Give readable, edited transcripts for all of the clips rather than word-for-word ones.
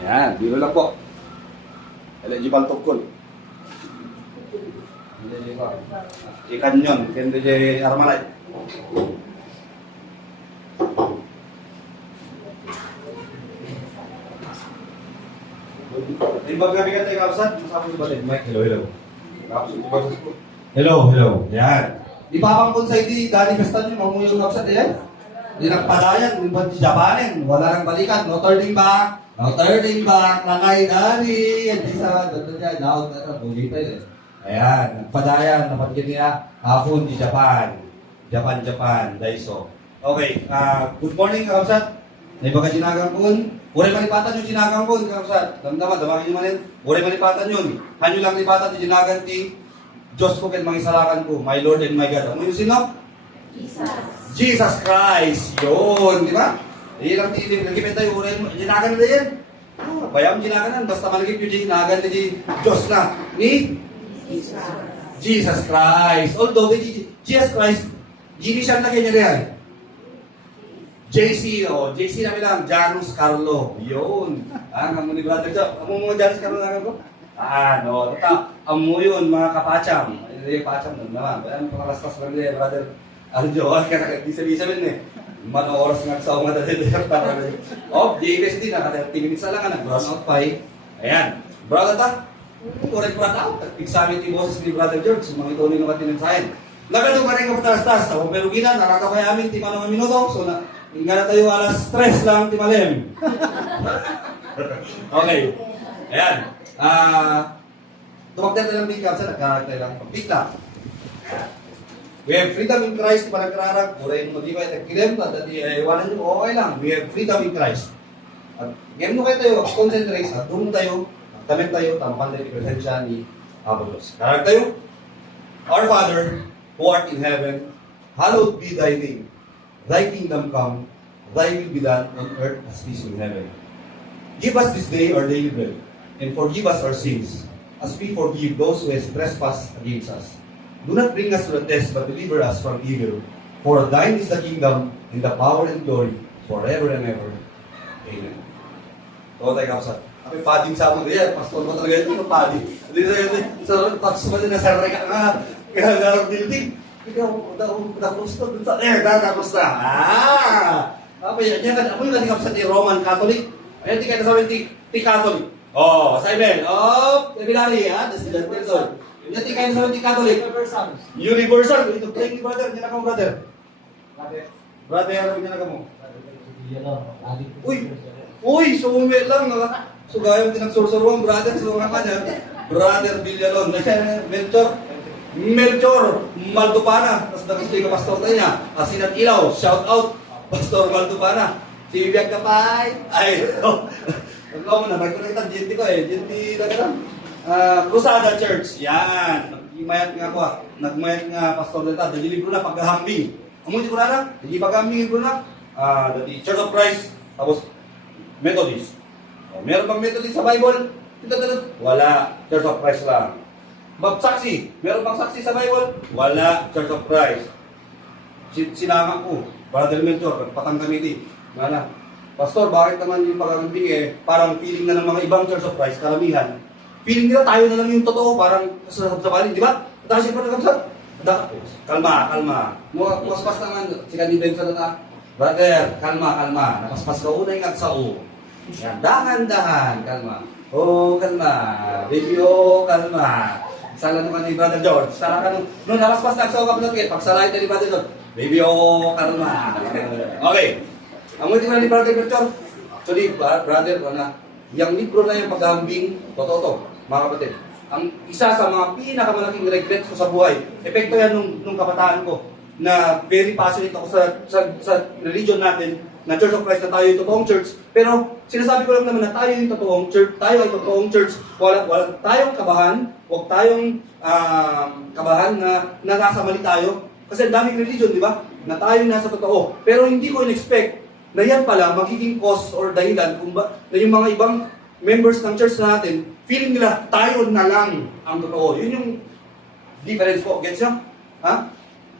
Yan, biro lang po. Eligible tukol. Ikan yun, hindi siya armalay. Timbag gabi ka tayo kapsat, masapos ba din? Mike, hello, hello. Kapsat, kapsat ko. Hello, hello. Yan. Di pa pang konsay di, dali kastan yung mamuyong kapsat yan. Di nagpadayan, di ba di Japanin, wala nang balikan, no turning back. No turning back, nakay dali. Hindi sa, doon dyan, naon na ito, bugi pa yun. Ayan, nagpadayan, napagyan niya, hapon di Japan. Japan, Daiso. Okay, good morning, kapsat. Naibaga sinagang kun. Uray malipatan yung sinagang kun, kapsat. Damdaman, damagin nyo manin. Uray malipatan yun. Hanyo lang lipatan yung sinagang ti Diyos ko ken mangisalakan ko, my Lord and my God. Ano yung sino? Jesus Christ. Yun, di ba? Iyan ang tinig. Nagkipin tayo, uray mo. Sinagan na yan. Bayam sinagan basta malagip yung sinagan ni Diyos na. Ni? Jesus Christ. Although, Jesus Christ, hindi siya lagay niya rin. JC, JC namin lang, Janus Carlo. Yun. Ang ni Brother Jo. Ang mga Janus Carlo na ko? No. Amo yun, mga kapacham. Yung pacham nun naman. Ayan, pakalastas lang din, Brother Arjo. Sabi-sabi eh. Manoras nga sa mga dali. JBS din, 30 minutes na lang, nag-run out pa eh. Ayan. Brother ta, correct run out. Examine yung boses ni Brother George, mga ito nyo natin ng sayan. Nakadong pa rin ka patalastas. Sa Peruginan, nakaka kaya amin, di manong minuto. So, nga na tayo alas 3 lang, timalem. Okay. Ayan. Tumagdan tayo ng pick-up sa nagkarakter lang. Pick-up. We have freedom in Christ. Parang kararag. Kuray mo di ba? Nagkilem ka. Dati iwanan nyo. Okay lang. We have freedom in Christ. At ngayon mo kayo tayo. Concentrate. At doon tayo. Tamit tayo. Tampan tayo. Presensya ni Apolos. Kararag tayo. Our Father, who art in heaven, hallowed be thy name. Thy kingdom come, thy will be done on earth as it is in heaven. Give us this day our daily bread, and forgive us our sins, as we forgive those who have trespassed against us. Do not bring us to the test, but deliver us from evil. For thine is the kingdom, and the power and glory, forever and ever. Amen. Ito tayo kapsat. Kami padding sa mga ganyan. Pastor mo talaga ito, padding. Hindi sa tapos mo din na sa reka nga. Kaya garang building. Ikaw, nakusta dun sa nakusta. Yan ka, amoy ka kapsat ni Roman Catholic. Ayan, di kayo nasabi ti Catholic. Simon. Seminary, ha? Yan, di kayo nasabi ti Catholic. Universal. Ito, playing ni brother. Yan ako, brother. Brother, yan ako mo. Uy, sumumit lang. So, gayong tinagsursurwang brother. So, nga kanya. Brother Villalon. Melchor Maldupana. Tapos nakasuli ka pastor tayo niya. Asinat Ilaw. Shout out. Pastor Maldupana. Si Bibiag Kapay. Ay, ikaw mo na. May kulitan. Jinti ko eh. Jinti na ka Crusada Church. Yan. Nagmayat nga ko. Nagmayat nga pastor nita. Dali libro na paghahambing. Amunti ko na. Dali paghahambing libro na. Dati Church of Christ. Tapos Methodist. Meron bang Methodist sa Bible? Wala. Church of Christ lang. Saksi. Meron bang saksi sa Bible? Wala. Church of Christ. Sinama ko. Brother Melchor, patanggamiti. Wala. Pastor, bakit naman yung pag-aambing parang feeling na ng mga ibang Church of Christ, karamihan. Feeling nila tayo na lang yung totoo, parang sa balin, di ba? Dahil siya pa nagkamsat. Kalma. Muaspas naman. Si Candy Benson na brother, kalma. Napaspas ka una yung agsao. Yan, dahan, kalma. Kalma. Baby, kalma. Sala naman ni Brother George. Sala ka nung napaspas na agsao ka pinagkit, pagsalahin na ni Brother George. Baby, kalma. Okay. Ang multi ni Brother Melchor. Actually, brother, yung libro na yung paghahambing, totoo, mga kapatid. Ang isa sa mga pinakamalaking regrets ko sa buhay, epekto yan nung kabataan ko, na very passionate ako sa religion natin, na Church of Christ, na tayo yung totoong church. Pero sinasabi ko lang naman na tayo yung totoong church, tayo ay totoong church, wala tayong kabahan, huwag tayong kabahan na nasa mali tayo. Kasi ang daming religion, di ba? Na tayo nasa totoo. Pero hindi ko in-expect na yan pala magiging cause or dahilan kung na yung mga ibang members ng church natin, feeling nila tayo na lang ang totoo. Yun yung difference po. Gets nyo?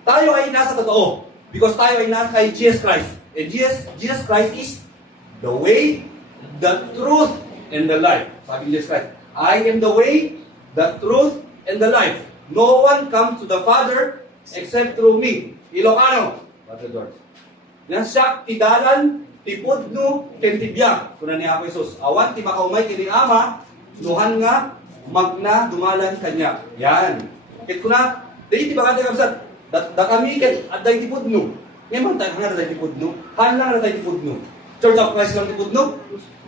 Tayo ay nasa totoo. Because tayo ay nasa kay Jesus Christ. And Jesus Christ is the way, the truth, and the life. Sabi ni Jesus Christ, I am the way, the truth, and the life. No one comes to the Father except through me. Ilocano, Brother George. Yan siya, tidalan, tipudno, kentibiyang. Kuna ni Apo Jesus, awan, ti makaumay kini Ama, duhan nga, magna, dumalan kanya. Yan. Kit kuna, di ti bakante kapsat, da kami ket aday tipudno. Ngayon tayo nga aday tipudno, hanlang aday tipudno. Church of Christ lang tipudno.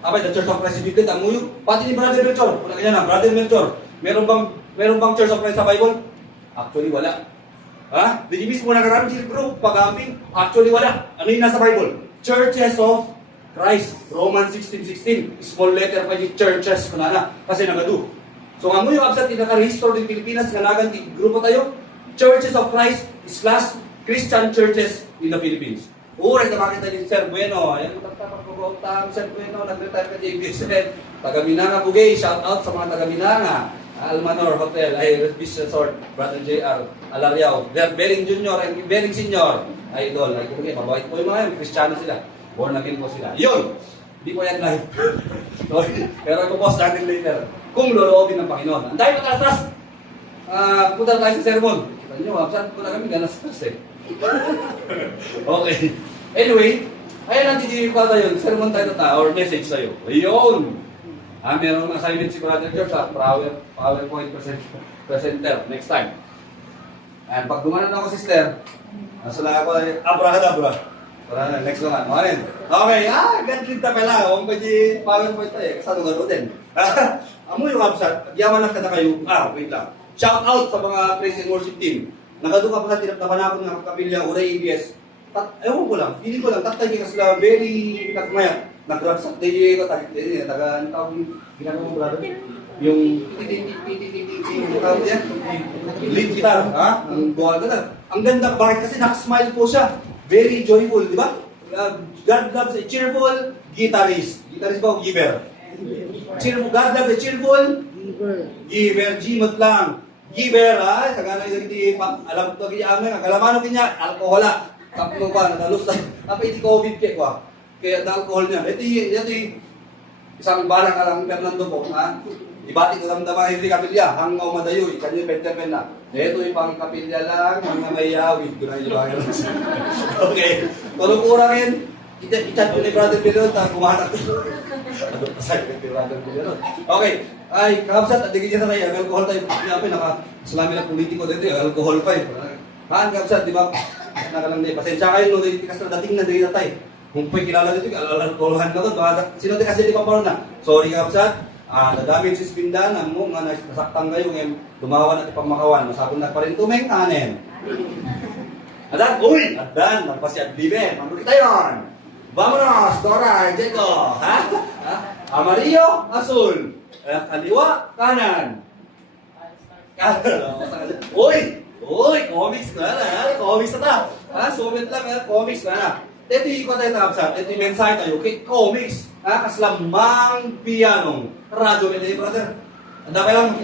Abay, the Church of Christ dito amuyo. Pati ni Brother Melchor, kuna kanya na, Brother Melchor, meron bang Church of Christ sa Bible? Actually, wala. Ha? Di mismo nagarami si group, pag-amping, actually wala. Ano yung nasa Bible? Churches of Christ. Romans 16:16. Small letter pa yung churches, kunana. Kasi nagadu. So, ano yung absent naka-restore din Pilipinas, nganagan, grupo tayo? Churches of Christ / Christian churches in the Philippines. Uray, nakakita ni Sir Bueno. Ayan, magpapagpapagpapag Sir Bueno, nag-retire ka di English. Taga-Minanga Bugay, shout out sa mga taga-Minanga. Almanor Hotel, Beach Resort, Brother JR, Alariao, Bering Junior and Bering Senior, idol. Ay, kung mabait po yung mga yun, Kristiyano sila. Born again po sila. Yun! Hindi po yan live. Pero ito po natin later. Kung loloobin ng Panginoon. Ang dahil matalas, punta tayo sa sermon. Kita nyo, saan po na kami, ganas-tas eh. Okay. Anyway, ayan ang titipin pa tayo, sermon tayo or message tayo. Ayun! Meron ng assignment si Brother George sa PowerPoint presenter next time. And pag gumanan ako, sister, nasa lang ako, abracadabra. Para na, next naman. Okay, ganit na pala. Huwag pa di PowerPoint tayo. Kasano gano'n din. Amo yung absat, yaman lang ka na kayo. Wait lang. Shout out sa mga praise and worship team. Nakaduka pa sa tinaptapan ako ng kapilya, Uray ABS. Ewan ko lang, feeling ko lang, tatay ka sila very nagmaya. Nag-dragsak day ko, taga, ang tawag yung ginagawa mo, brother? Yung tawag yan? Lead guitar, ha? Ang buwag na. Ang ganda, bakit? Kasi nakasmile po siya. Very joyful, di ba? God loves a cheerful guitarist. Guitarist ba o giver? Cheerful, God loves a cheerful giver. Gmot lang. Giver, ha? Sa gano'n yung alam ko kaya amin, ang kalamano kanya, alkohola. Tapos ba, natalus na. Tapos iti COVID kaya ko, kaya alcohol niya. Ito yung isang barang ka lang, Fernando po, ha? Ibati ko lang damang hindi kapilya, hanggaw madayoy, kanyo pente-pen na. Ito yung pang kapilya lang, mga mayawid ko na yung bagay. Okay. Tulong kurangin, i-chat ko ni Brother Pilon, kumahanap ko. Ano pa sa ni Brother Pilon? Okay. Ay, kakabsat, at digigyan sa tayo, alcohol tayo. Kaya nasalami na politiko dito, alcohol pa eh. Haan, kakabsat, di ba? Nakalang din. Pasensya kayo, no, tikas na dating na dito tayo. Kung po'y kilala dito, alcoholhan na to. Sino din kasi di pa parang na? Sorry, kakabsat. Nadamage si Spindan, mo nga nasaktan kayo ngayon, dumawan at ipamakawan, masabon na pa rin tumeng kanin. Adan, uy! Adan, magpasyad bibe, manulit tayo yun! Vamonos, Dora, Diego, ha? Amarillo, azul, kaliwa, kanan. Uy! Uy, comics na na, comics na ta. Summit lang, comics na na. Ito yung konten na kapsat, ito yung mensahe tayo, kay comics. Kaslamang pianong radyo nila brother. Ang dami lang,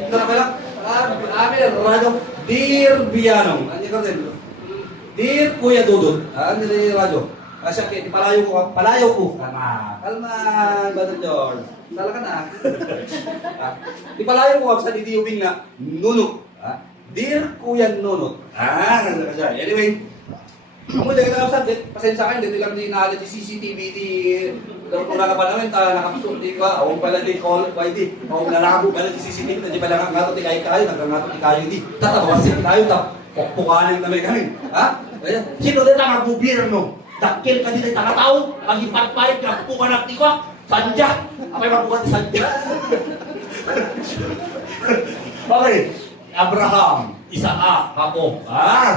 radyo. Dear Pianong. Ano yung din? Dear Kuya Dudut. Ano nila yung radyo? Siya, palayo ko. Kalma, Brother George. Sala ka na. Di palayo ko sa didiyubing na nunok. Dear Kuya Nunot. Anyway, kung hindi kita kapsat, pasensya kayo, hindi lang din naalit yung CCTV di kung nakapa namin, nakapusok di ka, awang pala di call, why di, awang nanakabog pala di CCTV, na di pala ngato di kayo, nagkangato di kayo di, tatawasin tayo, pukpukanin na may kami, ha? Sino din ang gobyerno? Dakil ka din ang tao, ang ipatpahit ka, pukanak di ko, sandya, apay mapukat di sandya. Okay, Abraham, Isaac, Jacob.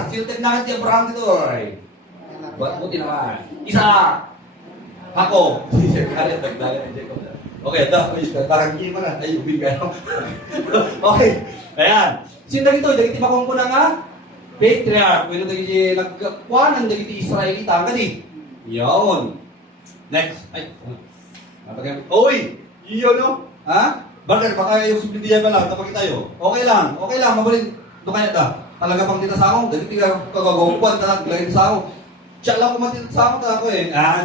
Silted na si Abraham dito, ay. Buti naman. Isaac, Jacob. Okay, parang hindi mo na. Ay, ubin kayo. Okay, ayan. Sino dito? Dagiti makong ko na nga? Patriarch. Pero dagiti nagkakuanan, dagiti Israelita. Kadi. Yun. Next. Ay. Uy! Iyon, no? Ha? Bakit? Baka yung sublidiyan pa lang. Tapos tayo. Okay lang. Okay lang. Mabalin. Doon kaya ta. Talaga pang tita sa ako. Dagiti ka kagagawpan. Talaga sa ako. Siya lang kumatita sa ako.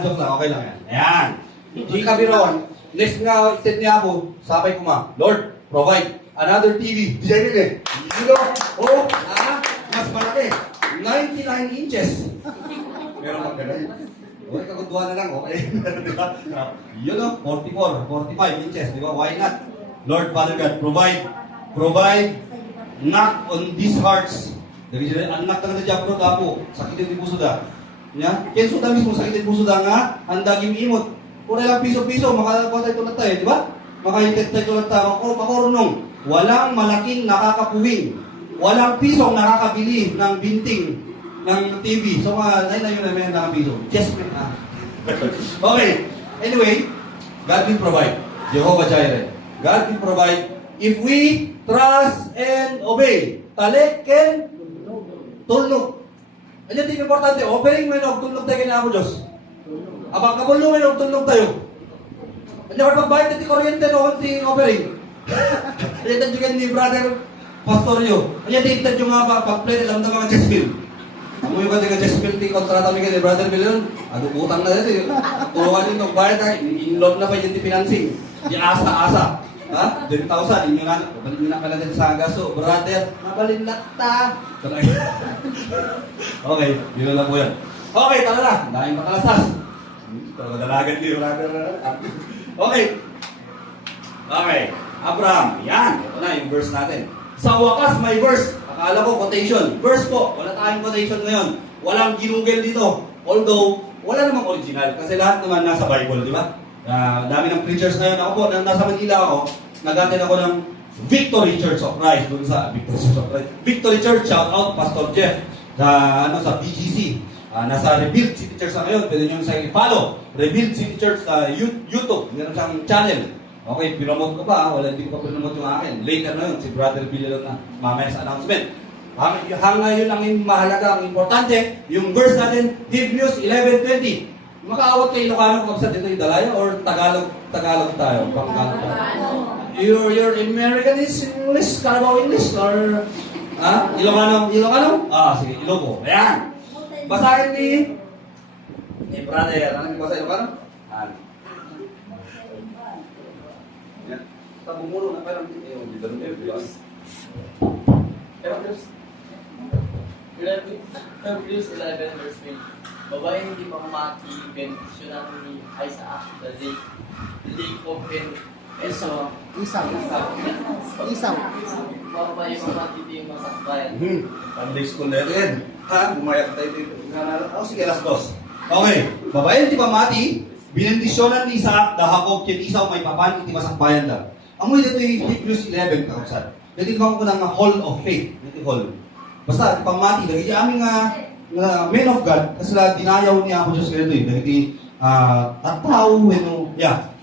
Joke lang. Okay lang yan. Ayan. Di kabiron. Next nga, set niya ako, sabay ko nga, Lord, provide another TV. Diyan yun eh. Mas malaki. 99 inches. Meron kang ganun. Okay, kagunduhan na lang, okay. Diba? Yun o, 44, 45 inches, di ba? Why not? Lord, Father God, provide, knock on these hearts. Dahil anak na dyan, bro, ako, sakitin di puso da. Kenso da mismo, sakitin puso da nga, handa gimimot. Kung lang piso-piso, makakapatay ito na tayo, di ba? Makahintay tayo na tayo, makurunong. Walang malaking nakakapuwing. Walang pisong nakakabili ng binting ng TV. So, ayun na yun na may handa ng piso. Yes, man. Okay. Anyway, God will provide. Jehovah Jireh. God will provide if we trust and obey. Talik ken tulog. Ano yung importante? Offering mo yun, tulog tayo kina ako, Diyos. Abang kabulo mo yun, tulog tayo. Ano yung magbayad natin kuryente no, konti offering. Ano yung tanjugan ni brother Pastorio. Ano yung tanjugan nga ba, pag-play alam na mga chess bill. Amo yung kanila chess bill, kontrata mi kay brother bill yun. Ano utang na yun. Turuan yung magbayad na, in-load na pa yung financing. Di asa-asa. Ha? 10,000, inyo na, balik nyo na ka natin sa gaso. Brother, nabalin lata. Okay, yun lang po yan. Okay, tara na. Dahil makalasas. Dalagan niyo, brother. Okay. Okay. Abraham, yan. Ito na yung verse natin. Sa wakas, may verse. Akala ko quotation. Verse po. Wala tayong quotation ngayon. Walang ginugel dito. Although, wala namang original. Kasi lahat naman nasa Bible, di ba? Dami ng preachers ngayon. Ako po, nasa Manila ako, nag-attend ako ng Victory Church of Christ. Doon sa Victory Church, shout out Pastor Jeff. Sa BGC. Nasa Rebuild City Church na ngayon. Pwede nyo sa i-follow. Rebuild City Church sa YouTube. Meron siyang channel. Okay, pinomote ko pa. Wala, hindi ko pa pinomote yung akin. Later na yun, si Brother Billy lang na mamaya sa announcement. Hanggang yun ang mahalaga, ang importante, yung verse natin, Hebrews 11:20. Makaawat kay Ilocano kung sa dito yung Dalayo or Tagalog tayo? Pangkano tayo? Your American is English, Carabao English, or Ilocano? Sige, Iloco. Ayan. Basahin ni brother. Ano yung basa Ilocano? Yan. Tabumulo na parang dito ng Hebrews. Hebrews 11 verse 20. Babae hindi pa kumati, bendisyonan ni Isaac, the Jacob and Esau. Isaw. Babae kumati din masakbayan. Sunday school na rin. Bumayag tayo dito. Sige, last boss. Okay. Babae hindi pa mati, binendisyonan ni Isaac, the Jacob, ken Esau, may papan, iti masakbayan da. Amoy dito yung Hebrews 11, kausan. Dito ba ko ng hall of faith. Dito hall. Basta, pamati, dahil aming men of God, kasi dinayaw niya ako Diyos ganito eh. Dahil tataw,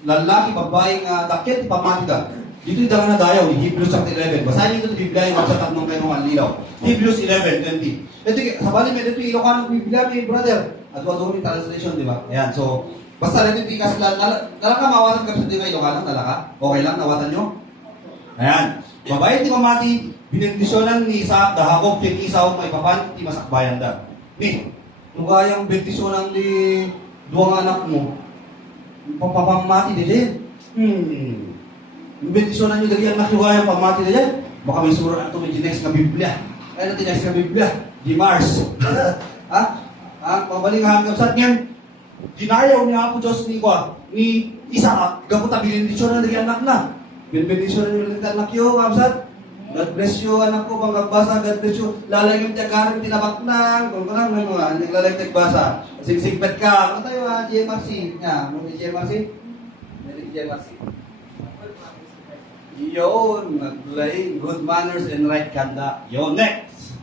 lalaki, babaeng dakit, pamati ka. Dito yung dala na dayaw, Hebrews chapter 11. Basahin nyo ito sa Biblia, yung sa tatlong kayo ng lilaw. Hebrews 11:20. Ito, sabali mo, ito yung Ilocano ng Biblia, brother. At wala yung translation, di ba? Ayan, so, basta ito yung tikas, lalaka mawatan ka sa di ba Ilocano, lalaka? Okay lang, nawatan nyo? Ayan. Babae, di mamati, binendisyonan ni Isaac, the Jacob, ken Esau, may papan, ti masakbayan da. Ni, lugayang bendisyonan ni duwang anak mo, papamati din. Bendisyonan nyo dali anak lugayang pamati din. Baka may sura na ito, may ginex na Biblia. Kaya natin next na Biblia, di Mars. Pabalingahan ka sa atin, dinayaw niya ako Diyos ni Isaac, gaputa binendisyonan dali anak na. Binendisyonan nyo lang anak yo, kapsat. God bless you, anak ko, pangbasa, God bless you. Lalayong tiyagarang tinabaknang, kung ka lang, naglalayong tiyagbasa. Sigsigpet ka, ano tayo GMRC? Muna GMRC? Meron GMRC. Yun, naglaying good manners and right conduct. Yun, next!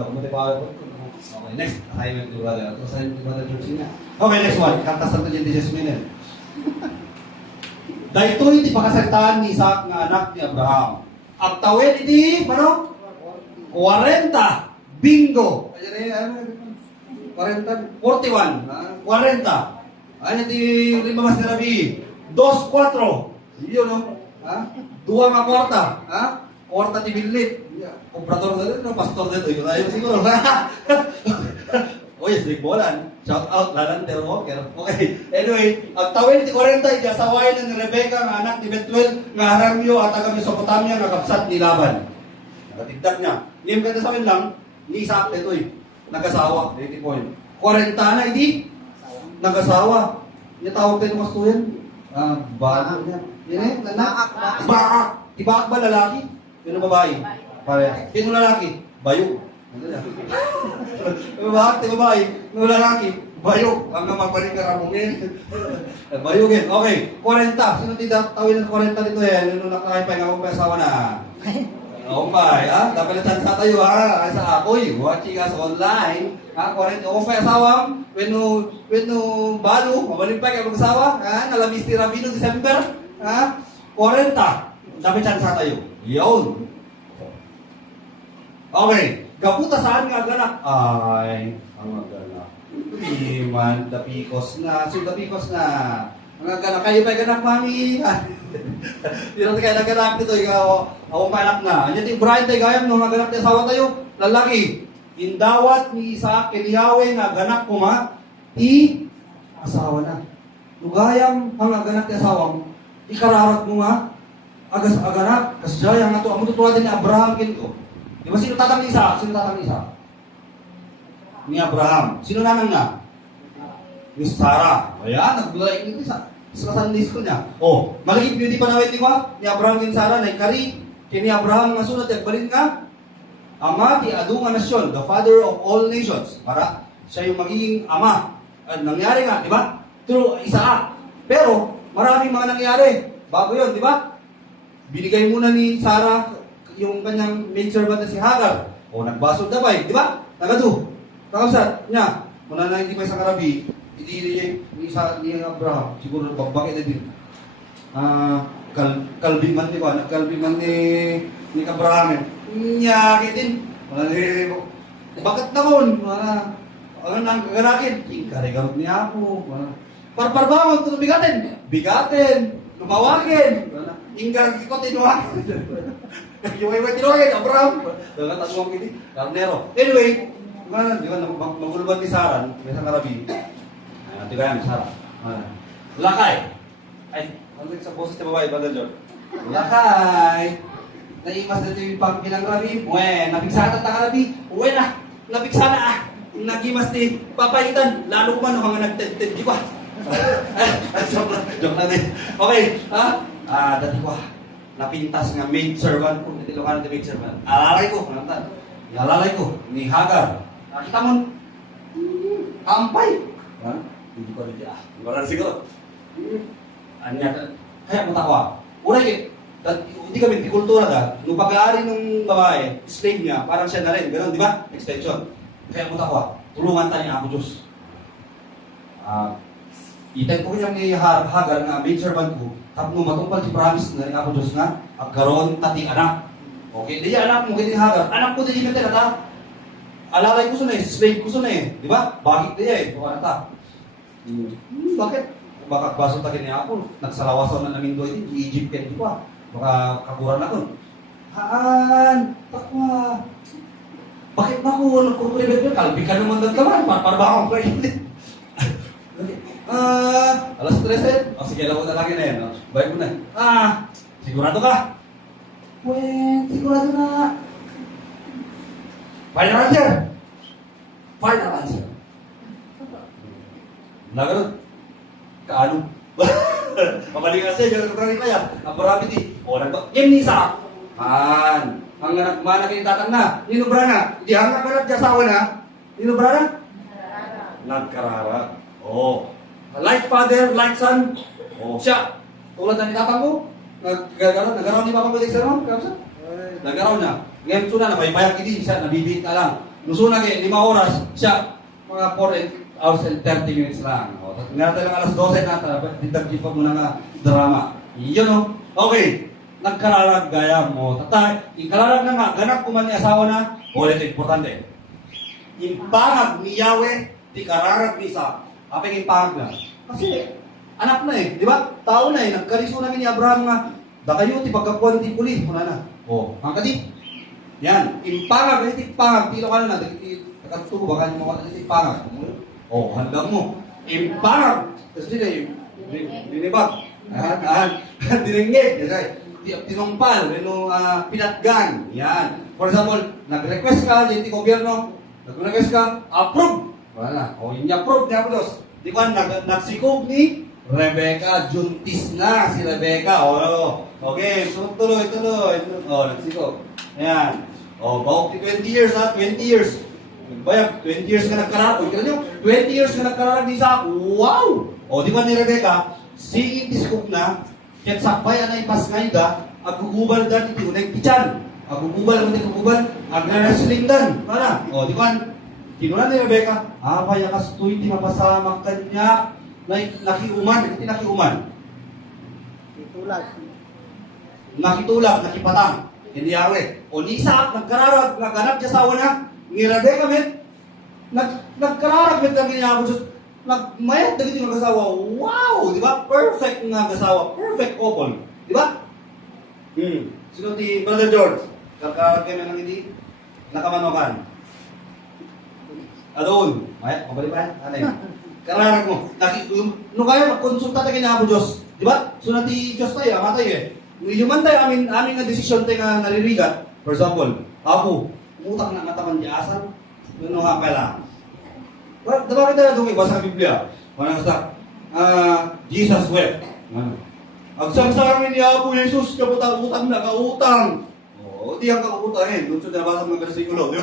Dako mo tayo pa. Okay, next. Assignment ni brother. Assignment ni brother George niya. Okay, next one. Kanta sa 26 minutes. Dahil ito hindi pakasaltaan ni Isaac na anak ni Abraham. At tawid iti, 40. Bingo. 41. 40. Ano iti lima mas na rabi? 2-4. Yun, no? Dua nga kwarta. Kwarta ti bilit. Komprador na rin, pastor na ito. Yun tayo siguro. Oh yes, nagbolan. Shout out, Lalander Walker. Okay. Anyway, ang tawin ni 40, ikasawayan ng Rebecca, nga anak ni Betuel, nga Aramyo at taga Mesopotamia, nga kapsat ni Laban. Nakatigdak niya. Ngayon kaya sa akin lang, ni Isaac ito nag-asawa. Dito po yun. 40 na, hindi? Nag-asawa. Yung tawag tayo ng kastuyan? Bago niya. Yan nanak. Baak. Ibaak ba lalaki? Sino babae? Pare. Sino lalaki? Bayo. Baak, di babae? Sino lalaki? Bayo. Hanggang magbalik ka ramungin. Bayugin. Okay. 40. Sino tawin ng 40 dito yan? Ano nakakipay nga kung may asawa na? Oh my, dapat na chance tayo sa ako'y watching us online. 40, kung may asawang, when no balo, mabalin pa kayo mag-asawa, nalamis ni Rabino December, 40, dapat chance tayo. Yun. Okay, gaputa saan nga ganak? Ay, ang ganak. Iman, dapikos na, dapikos na. Ang ganak, kayo pa ganak, mami. Hindi natin kaya naganak dito, ikaw, ako panak na. Anyan yung Brian tayo gayam, nung naganak tayo asawa tayo, lalaki. Indawat ni Isaac, kiniyawe nga ganak ko ma, asawa na. Lugayam, ang naganak tayo asawang, ikararat mo nga, aganak, kasjaya nga to, ang tutuwa din ni Abraham kinto. Di ba sino tatang ni Isaac? Sino tatang ni Isaac? Ni Abraham. Sino nanang na? Ni Sarah. Ayan, nagbulay ni Isaac. Sa Sunday school niya. Oh, malagip yun di pa nawit di ba? Ni Abraham kin Sarah na ikari. Kini Abraham nga sunod balin nga. Ama ti adu nga nasyon, the father of all nations. Para siya yung magiging ama. At nangyari nga, di ba? Through Isaac. Pero maraming mga nangyari. Bago yun, di ba? Binigay muna ni Sarah yung kanyang maidservant na si Hagar. O nagbasod na ba, di ba? Nagadu. Kakasat niya. Muna na hindi pa isang Arabi. Hindi ni Abraham, siguro babaki na din. Kalbing man, di ba? Nagkalbing man ni Abraham. Nyaki din. Bakit na kon? Ano nang gaganakin? Karigarot niya ako. Parparbangon, ito bigatin. Bigatin. Lumawakin. Ingkar ko tinuwakin. Yung tinuwakin, Abraham. Nagkatagwang kini. Karnero. Anyway, di ba, magulban ni Sarah, may isang Arabi. Di ba yan, Sarah? Lakay. Ay, ano sa boses na babae, Brother John? Lakay. Naimas na ito yung pagbilang Rabi. Uwe, napigsana ta Rabi. Uwe na, napigsana Nagimas ni papaitan. Lalo ko man hanggang nagted-ted, di ba? Joke lang din. Okay, dati ko napintas nga maid servant ko. Hindi lang na maid servant. Alalay ko, alalay ko, ni Hagar. Nakita mo, ampay. Hindi ko rin siya. Wala siguro. Anya, kaya punta ko Unay, hindi kami, di kultura da. Nung pag-aari ng babae, slave niya, parang siya na rin. Ganun, di ba? Extension. Kaya punta ko tulungan tayo ni Ako Diyos. Itay ko kanyang ni Hagar na maid servant ko. Tapos matungkol si promise na ni Ako Diyos na, agkaroon tati anak. Okay, di anak mo, kaya Hagar. Anak ko din yung tinata. Alalay ko sunay, slave ko sunay. Di ba? Bakit niya eh? Baka nata. Bakit? Baka baso takin niya ako. Nagsalawasan na namin doon. Egypt yan di ba? Baka kaguran ako. Haan! Takwa! Bakit ba ako nagkukulibet mo? Kalbi ka naman doon naman. Para ba akong kayo? Alas 13. Sige, lang ko na lagi na yan. Bye mo na. Sigurado ka? Sigurado na. Final answer. Final answer. Nagano? Kaano? Pabalik kasi, jangan terlalu kaya. Ang marami di. O, nagpa-game ni Isaac. Ang nagmana kayo tatang na. Ninubra na. Di hanggang ka nagkasawa na. Ninubra na? Nagkarara. Like father, like son. Siya. Tulad na ni tatang ko. Nagaraw ni Papa Budik sa naman. Nagaraw na. Ngayon suna na, may bayak hindi. Siya, nabibit na lang. Lusuna kayo, 5 oras. Siya, mga 4 hours and 30 minutes lang. Nga tayo lang alas 12 na, ditagji pa muna nga drama. Yun o. Okay. Nagkararag gaya mo. Tatay, ikararag na nga, ganap ko man ni asawa na, ulit importante. Impangag ni Yahweh, di kararag ni Isaac. Apeng impangag na. Kasi, anak na eh. Di ba? Tao na eh. Nagkariso na ni Abraham nga, da kayo, ti pagkakuan ti puli. Muna na. Ang kadi. Yan. Impangag, hindi pangag. Tilo ka na na. Nakatuto, baka yung mga ipangat. O, handang mo. Impang! Tapos sila yung dinibag. Dininggit. Tinumpal, pinatgan. Yan. For example, nag-request ka, hindi gobyerno, nag-request ka, approve. Wala. O, hindi approve niya po dos. Di ko, nagsikog ni Rebecca. Juntis na si Rebecca. O, okay, so tuloy. O, nagsikog. Ayan. O, bawag 20 years ha, 20 years. Bayag, 20 years ka nagkararag. Kita nyo, 20 years ka nagkararag din sa ako. Wow! O, di ba ni Rebecca, singit iskog na, ka't sakbay anay pas ngay da, agugubal dan iti unay pichan. Agugubal, agre-wrestling dan. Para? O, di ba, kinulan ni Rebecca, paya kas tuy ti mapasamang kanya, nakiuman, iti nakiuman. Nakitulak, nakipatang. Hindi yawe. O, ni Isaac, nagkararag, naghanap siya sa na, ni Rebecca, men, nagkararag, men, kang ginagawa, mayat na yung mag-asawa. Wow! Di ba? Perfect nga mag-asawa. Perfect couple. Di ba? Sino ti Brother George? Nagkararag kayo ng hindi nakamanokan. Adon. Mayat, mabalik ba? Anay. Kararag mo. No kayo, magkonsulta tayo kanya po Diyos. Di ba? So nati Diyos tayo, amatay eh. Yung tayo, amin nga desisyon tayo nga naririgat. For example, ako, utang na mataman di asan. Yun nga pala. Diba kita na itong ibasa sa Biblia? Manang sa, Jesus wept. Agsangsangin niya po Jesus, kaputang na kautang. Oo, di ang kautangin. Doon sa nabasa ng versikulo.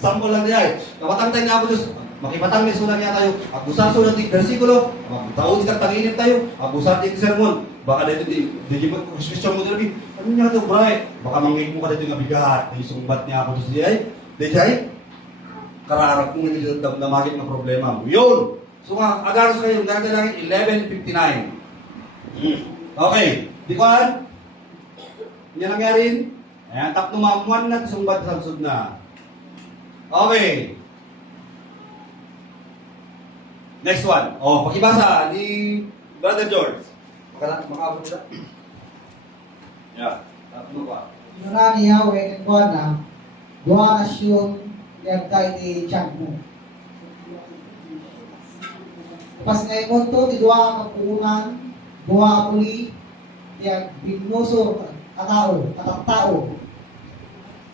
Sample lang niya eh. Kapatang tayo niya po Diyos, makipatang ni sunan niya tayo. Agusan sunan di versikulo. Taon di katanginip tayo. Agusan di sermon. Baka dito di Christian mo din. Ano niya ito, bray? Baka mangig mo ka dito yung bigat. Yung sumbat niya po Diyos di ay. Di ay. Kararap kong hindi damagit ng problema mo. Yun! So nga, agaros kayo, ganda lang 11:59. Okay. Di ko an? Hindi nangyarin? Ayan, tap numamuan na, sumbat sa sud na. Okay. Next one. O, pakibasa ni Brother George. Makabot na. Yeah. Tap mo pa. Yuna ni Yahweh ng buwan na, dua nasyon yang tayo ni Chang mo. Pas ngayon to, di dua ka kapuunan, dua ka puli, yang binuso katatao.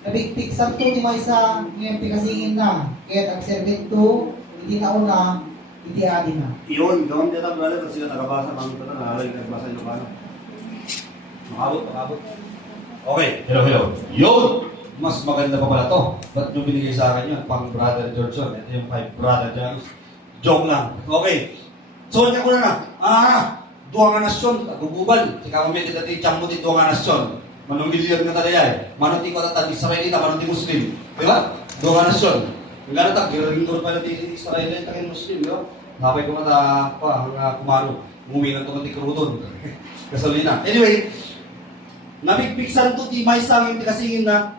Nabigpig sa to, di may isa ngayon pikasingin na, kaya ang servento, hindi na una, hindi adi na. Iyon, gawin dito brother, kasi sila nakabasa mga ito na, nakalay nagbasa yung paano. Makabot. Okay, hello. Yun! Mas maganda pa pala to. Ba't nyo binigay sa akin yun? Pang Brother George yun. Ito yung kay Brother George. Joke lang. Okay. So, niya ko na. Dua nga nasyon. Gugubal. Sika mamaya kita ti Chang mo ti dua nga nasyon. Manong milyon nga talaga eh. Manong ti ko tatag Israelita, manong ti Muslim. Di ba? Dua nga nasyon. Yung gano'n tag, giringor pala ti Israelita kay Muslim. Di ba? Napay ko mata kumaro. Umuwi na ito ti krudon. Gasolina. Anyway, nabigpiksan to ti may sangin ti kasingin na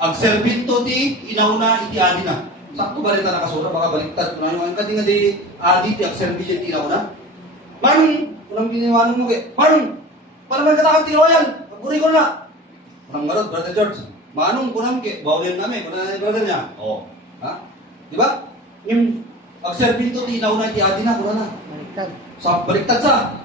ang serbinto ti inauna iti adi na. Sakto ba rin na nakasura? Baka baliktad. Yung kati nga di adi ti ang serbinto ti inauna. Manong, walang giniwanong mo kaya. Manong, palaman katakang tinuwayan. Pagkuri ko na. Walang marot, Brother George. Manong, kunang kaya. Bawalin namin. Kunang na yung brother niya. Oo. Ha? Di ba? Yung ang serbinto ti inauna iti adi na. Kunang na. Sa baliktad sa.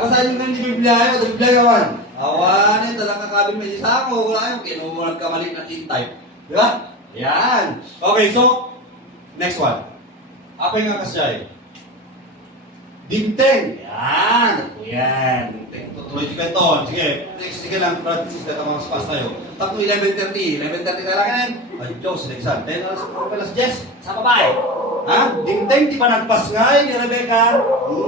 Basahin yung hindi Biblia yun. Biblia yawan. Awan, talagang kakabin may isa ako. Wala yung kinumunag ka mali na tin-type. Di ba? Yan. Okay, so, next one. Apa yung akasya eh? Dinteng. Yan. Dinteng. Tuloy si Kenton. Sige lang, Brad. Sige lang, mga spas tayo. Tapos 11:30. 11:30 na lang yan. Ay, Diyos, Alexan. 10 oras po pala si Jess. Sa babae. Ha? Dinteng, di pa nagpasngay ni Rebecca.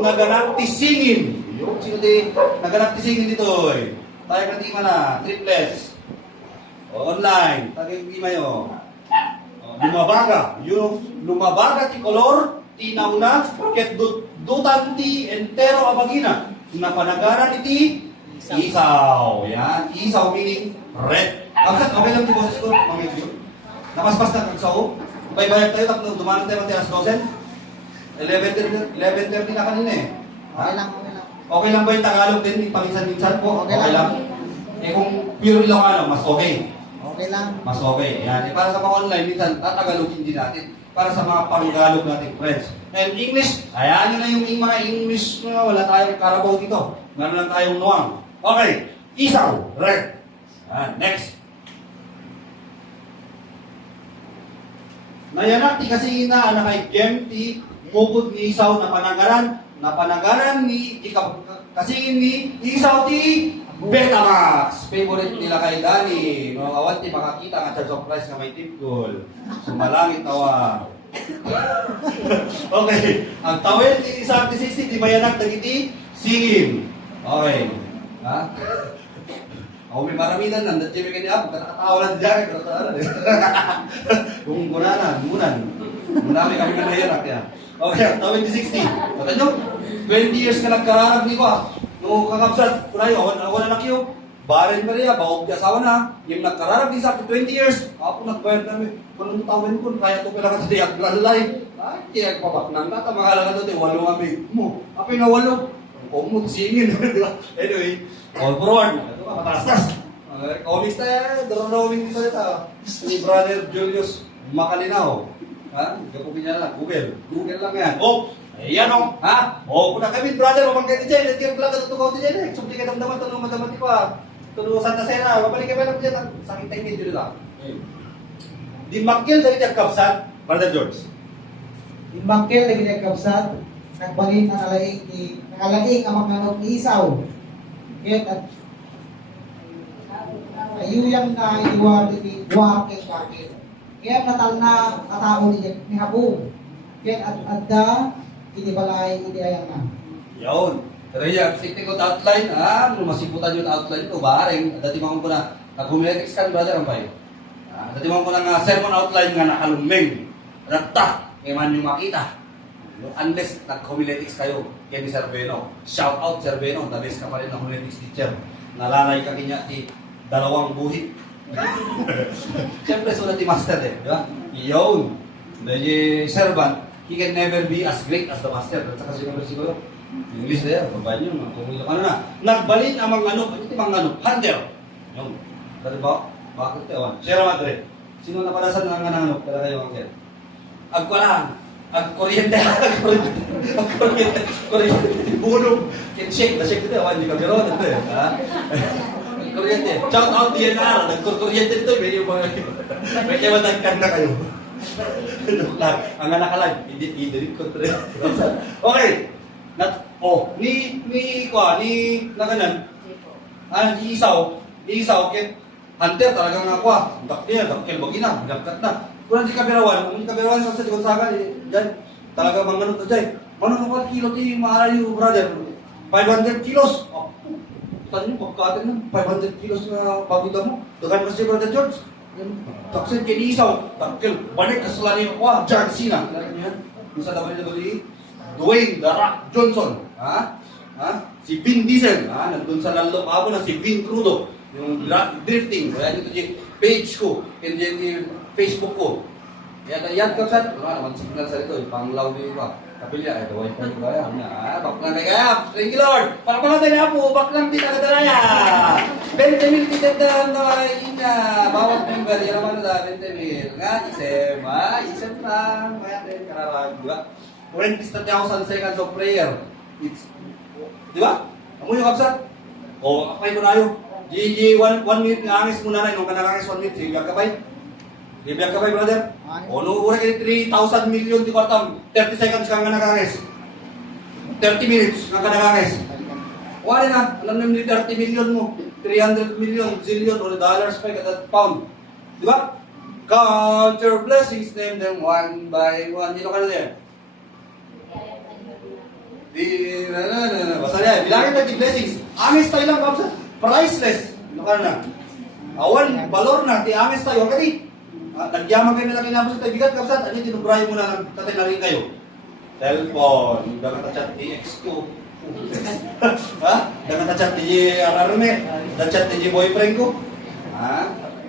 Naganap tisingin. Yung sino di naganap tisingin dito eh. Tayo ka di na. Triplets. Online. Tayo di mayo. Lumabaga. Yung lumabaga ti kolor. Tinauna. Ket dutan ti entero abagina. Napanagaran iti isaw. Yan. Isaw meaning red. Kapsat, okay lang di boses ko. Mamigyo. Napaspas na kag sao. Baybayag tayo. Tapos dumanan tayo mati alas 12. 11:30 na kanina eh. Okay lang. Okay lang ba yung Tagalog din? Paminsan-minsan po? Okay lang. Eh kung pure Ilocano, mas okay. Okay lang. Mas okay. Yan. Para sa mga online, minsan tatagalogin din natin. Para sa mga panggalog nating friends. And English, hayaan nyo na yung mga English na wala tayong karabaw dito. Meron lang tayong nuwang. Okay. Isaw. Red. Next. Nayanak ti kasi ina kay Gemti mugod ni Isaw na panagaran ni kasi ni Isaw ti Betamax. Favorite nila kay Danny. Mga kawan ti makakita nga charge of price nga may tip goal. Sumalangit tawa. Okay. Ang tawid ti isa ti 60 ti mayanak dagiti singim. Okay. Ha? Ako may maraminan lang, dati may kanya ako, katakatawa lang dyan, kung gunanan, Marami kami nga nahirak yan. Okay, tawid ni 60. Pata nyo, 20 years ka nagkararag ni ko. Nung kakapsat, kunayo, ako na nakiyo. Barin pa rin, bawag di asawa na. Yung nagkararag ni sa 20 years, ako nagbayad namin. Kung tawin ko, kaya ito pala ka sa lalay. Ay, kaya papaknang nata, mahalaga ito, walo kami. Ako yung nawalo. Kung singin, di ba? Anyway, all forward. Ito ka, matastas. Komis na yan, drawing dito ito. Si Brother Julius Makalinaw. Ha? Gapupin niya lang, Google lang yan. Oh, ayan o. Ha? Oh, kung nakamit, brother, mamangkay di dyan. Hindi ka lang natutukaw di dyan. Sumpi ka damdaman, tulong matamatik pa. Tulong Santa Sena. Babalik ka ba lang dyan? Sakit tayo medyo nila. Di makil sa kanya kapsat, Brother George. Di makil lagi niya kapsat, nagbalin ang nakalaing ang mga anong isaw. Kaya ayuyang na iwa ni wakit. Kaya natal na katao ni Habong. Kaya adda, inibalay, iniayang na. Yun. Pero yan, sikti ko outline, ha? Nung masiputan yung outline ito, baring, dati mga ko na, nag-humiletics ka, brother, ang bayo. Dati mga ko na sermon outline nga nakalumeng. Ragta, kaya man yung makita. Unless nag-humiletics kayo, kay ni Sir Beno. Shout out, Sir Beno, the best ka pa rin ng humiletics teacher. Nalalay ka kanya ti dalawang buhit. Siyempre, sulat ni Master di ba? Yun. Dahil servant, he can never be as great as the Master. At saka siguro, English na yan, babae nyo, ano na, nagbalin ang mga hunter. Yun. Dati ba? Bakit ewan? Sierra Madre. Sino napalasan ng ano? Kaya kayo ang sir. Agkulang. Agkuryente. Bulong. Can shake. Na-shake dito. Ewan, hindi ka biro. Kuryente. Shout out DNR. Nagkuryente dito. May matagkan na kayo. Ang anak ka lang. Hindi i-delete ko. Okay. Ni Isaw, hunter talaga nga ako. Dakil, bagina, nagkat na. Kung hindi kabirawan, sa Gonzaga, dyan, talaga mga ganun to dyan. Manong mga kilo ti maalayo, brother? 500 kilos. Tanong nyo, pagkatin ng 500 kilos na babuda mo. Dagan kasi Brother George. Taksin kay Isaw, dakil, balik kasalani ako, John Cena. Talaga niyan. Yung sa WWE, Dwayne The Rock Johnson. Si Vin Diesel. Nandun sa lalo ako na si Vin Crudo. Yung drifting. Kaya dito yung page ko. And then yung Facebook ko. Yan ka saan? Wala naman signal sa ito. Panglaw din ba? Kapilya. Ito ay pang kaya. Baklang kaya. Thank you Lord. Palapalatan niya po. Baklang di tagadalaya. 20 mil titagdahan na ina. Bawat member. Yan naman na 20 mil. Nga isem. Isem lang. Kaya tayo kararag. Diba? 20,000 seconds of prayer. It's, di ba? Amo yung kapsat? O, apay ko na yun. Gigi, 1 minute nga angis muna na. Nung ka nakangis 1 minute, bibiyag ka pa bibiyag ka pa brother? O, nung ura kayo 3,000 million, di ko alam, 30 seconds ka nga nakangis. 30 minutes nga ka nakangis. Wala na, alam naman ni 30 million mo. 300 million, zillion, or dollars pa kada pound. Di ba? Count your blessings, name them one by one. Dito ka na there. Basta niya, bilangin natin yung blessings. Amis tayo lang, kapsa. Priceless. Ano ka na? Awan, balor na. Amis tayo. Kati, nagyaman kayo na lang kinapos tayo. Bigat, kapsa. Ano, tinubrayo mo na ng tatay na rin kayo. Cellphone. Dapat na-chat ni ex ko. Dapat na-chat ni Ararme. Na-chat ni boyfriend ko.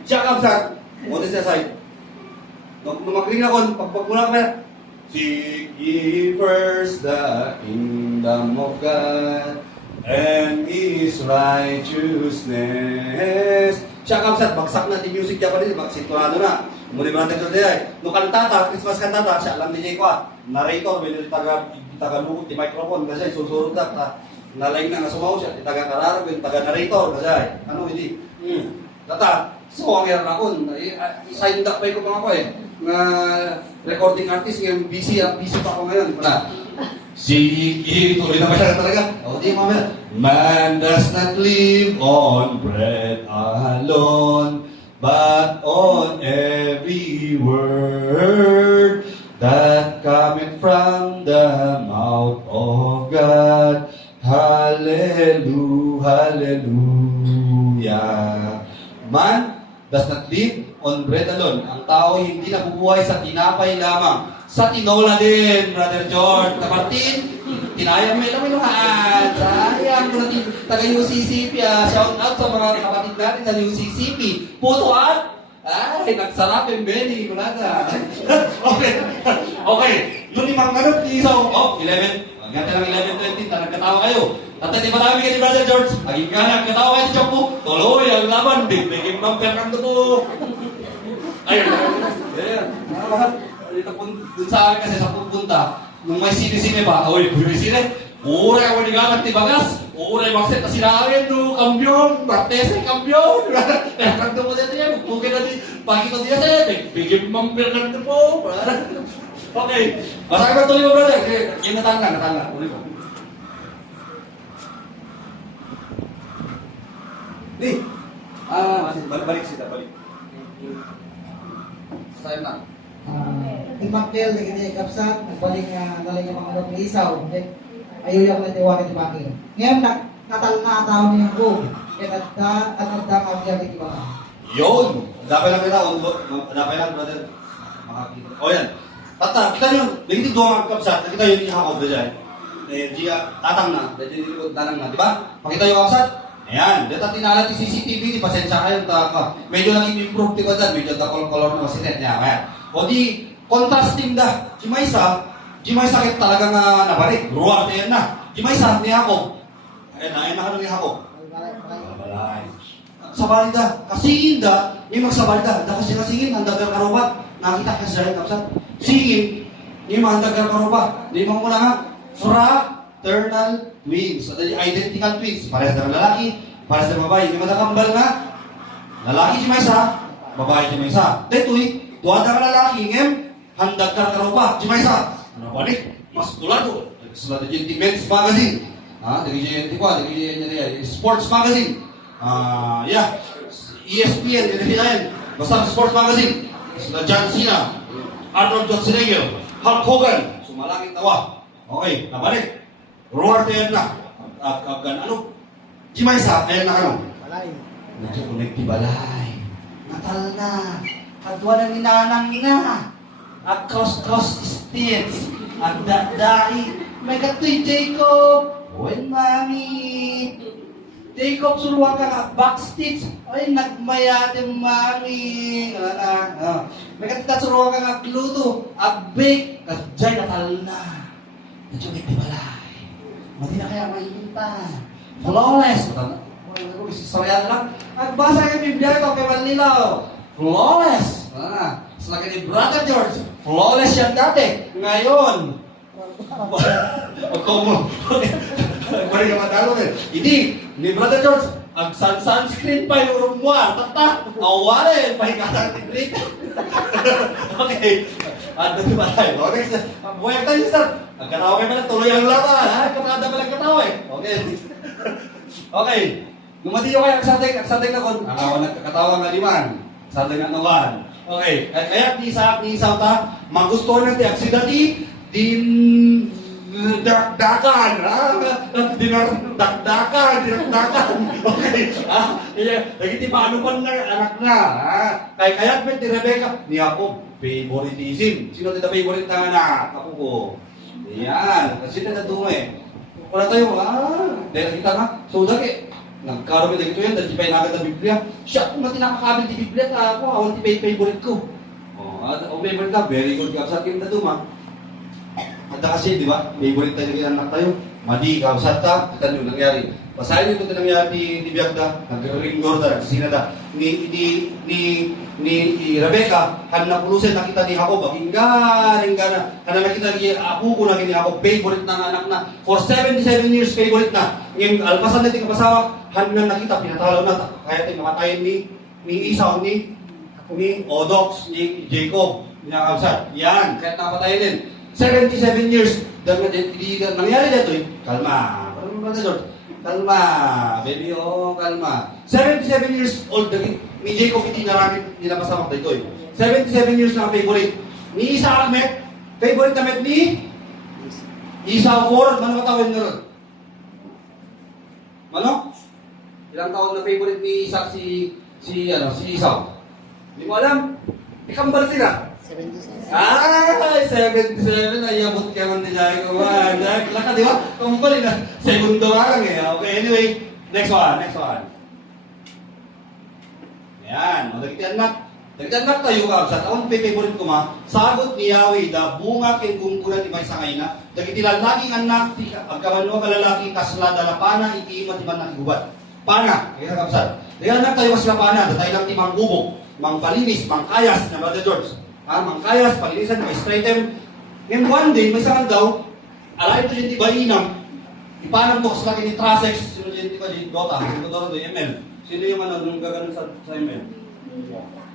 Siya, kapsa. What is the side? Nung makling ako, pagpagmula ka pa. Seek ye first the kingdom of God and His righteousness. Siya kapsat, bagsak na di music niya pa rin, sintonado na. Muli ba natin ito ay, nung kantata, Christmas kantata, siya lang DJ ko narrator, may taga-lukot, di microphone, kasi susurod na, nalain na nga sumaw siya, di taga-kararap, yung taga-narrator, kasi ano, hindi. Tata, so ang yaran ako, signed up pa ko mga ko na recording artist, yung busy pa ako ngayon. Wala. Tuloy na ba siya talaga? O, di mamaya. Man does not live on bread alone, but on every word that cometh from the mouth of God. Hallelujah, hallelujah. Man does not live on bread alone. Ang tao hindi nabubuhay sa tinapay lamang. Sa tinola din, Brother George. Kapartin, tinayang may laminuhan. Sayang, natin taga-UCCP. Shout out sa mga kapatid natin sa UCCP. Putuan! Ay, nagsarap yung belly. Wala na. Okay. Yung limang ganun, isaw. 11. Ganda lang 11:20, nagkatawa kayo. At di ba namin kayo ni Brother George? Maging ka nagkatawa kayo ni Choco. Tuloy ang laban. Bigyan ng perang to. Ayun. Dito dun sa akin kasi sa pupunta, nung may sine-sine ba, oy, may sine, uray ako nigagat ni Bagas, uray magset na sinahin, no, kambyon, Martes ay kambyon, kaya kanto ko dito yan, bukid na din, pagi ko diya sa'yo, bigyan mampir na ito po, okay, masakit ba tuloy mo, brother? Yung natanga, tuloy mo. Di, balik sila, balik. Sa'yo na. Imakil, di kanya ikapsan, nagbalik nga nalang yung mga anong isaw. Ayaw yung natiwagin ni Bakil. Ngayon, natal na tao niya ko. Kaya nagda kagyan ni Kiba. Yun! Dapat lang kita, dapat lang, brother. Makakita. O yan. Tata, kita nyo, naging doon ang kapsat, nakita yun yung hakaw na dyan. Tatang na, dahil yung tanang na, di ba? Pakita yung kapsat. Ayan, dito tinalat yung CCTV, di pasensya kayo, medyo naging improve, di ba dyan? Medyo color na masinet niya, kaya. O di, contrasting da. Jimaysa kit talagang nabalik. Ruwag na yan na. Jimaysa, ni Jacob. Ayan na ka ni Jacob. Balay. Sabali da. Kasingin da, may magsabali da. Da kasi kasingin, handagar karubat. Nakita ka siya yung kapsat. Singin, may mahandagar karubat. Di mo muna nga. Fraternal twins. Identical twins. Parehas na lalaki, parehas na babae. May madakambal nga. Lalaki Jimaysa, babae Jimaysa. Deto'y, tuwa ka lalaki, ngem, handag ka karupa, Jimaysa. Ano ba ni? Mas tulado. Sulat yung Men's Magazine. Dagi Sports Magazine. Yeah. ESPN, yan. Basta Sports Magazine. Sila John Cena, Arnold Schwarzenegger, Hulk Hogan. Sumalangit tawa. Okay, nabalik. Roar tayo na. Afgan, ano? Jimaysa, ayan na ano? Balay. Nagkukunik di balay. Natal na. Kadwa na ni nanang na. Across states. Agdadai. May katoy Jacob. Oy, mami. Jacob, suluwa ka nga. Backstage. Oy, nagmaya din mami. May katita suluwa ka nga. Gluto. Agbake. Kadjay natal na. Nagkukunik di balay. Mati na kaya mahihinta. Flawless. Istoryan lang. Nagbasa yung Biblia ito kay Manlilaw. Flawless. Selagi ni Brother George. Flawless yan dati. Ngayon. Balik ka matalo eh. Hindi. Ni Brother George. Ang sunscreen pa yung rumwa. Tata. Awari. Pahikatan ni Brit. Okay. Ano ba tayo? Okay. Buhay tayo, sir. Nagkatawa kayo pala. Tuloy ang laban. Kapaganda pala katawa eh. Okay. Okay. Lumatiyo kayo, aksating na kon. Ang nagkakatawa nga liman. Aksating na nawan. Okay. Kaya ni isa ta, magusto na ti aksidati, din dakdakan. Dinakdakan. Okay. Lagi ti paano pa na anak na. Kaya may ti Rebecca, ni ako, favoritism. Sino ti favorite na anak? Ako ko. Yan. Kasi na dumay. Wala tayo, dahil kita nga, so dagi, nagkaroon din ito yan, dahil tipay na agad ang Biblia. Siya, kung natin nakakabil di Biblia, ako, awan tipay favorite ko. O favorite ka, very good ka sa akin na duma. At kasi, di ba, favorite tayo kaya anak tayo. Madi, kausat ta, kita nyo nangyari. Basahin nyo ito nangyari ni Biagda, nag-ringgor ta, nagsisina ta. Ni Rebecca, han napulusin nakita ni Jacob, ringga na. Kana nakita ni Apo ko na ni Jacob, favorite na anak na. For 77 years, favorite na. Ngayon, alpasan natin kapasawak, han na nakita, pinatalo na. Kaya tayo namatayin ni Esau, ni Odox, ni Jacob, kausat. Yan, kahit napatayin din. 77 years, nangyari dito eh. Kalma. Kalma, baby, kalma. 77 years old, ni Jacob hindi naramit nilapasamak dito eh. 77 years na favorite. Ni Isaac met, favorite na met ni Esau 4, ano matawin na ron? Ano? Ilang taon na favorite ni Isaac si Esau? Hindi mo alam? Ikambal sila. 77. Ay, 77 na iabot ka man din dahil ko. Laka, di ba? Kumpali na. Segundo nga lang eh. Okay, anyway. Next one. Ayan. Dagiti anak tayo ka. Sa taon favorite ko ma. Sagot ni Yahweh, da bunga kin kungkulan di may sangay na. Dagiti lalaking anak, agkamanwa kalalaki, kasla dalapana, ikiimat iman ng gubat. Pana. Kaya kapsat. Dagiti anak tayo kasla pana. Datay lang ti manggubog, mangpalinis, mangkayas, na Brother George. Mangkayas, palinisan, may straighten. Ngayon one day, may sangan daw, alay ito yung tiba inam, ipanam to kasi laki ni Trasex, sino yung tiba yung Dota, sino Dota yung ML. Sino yung nung gaganon sa ML?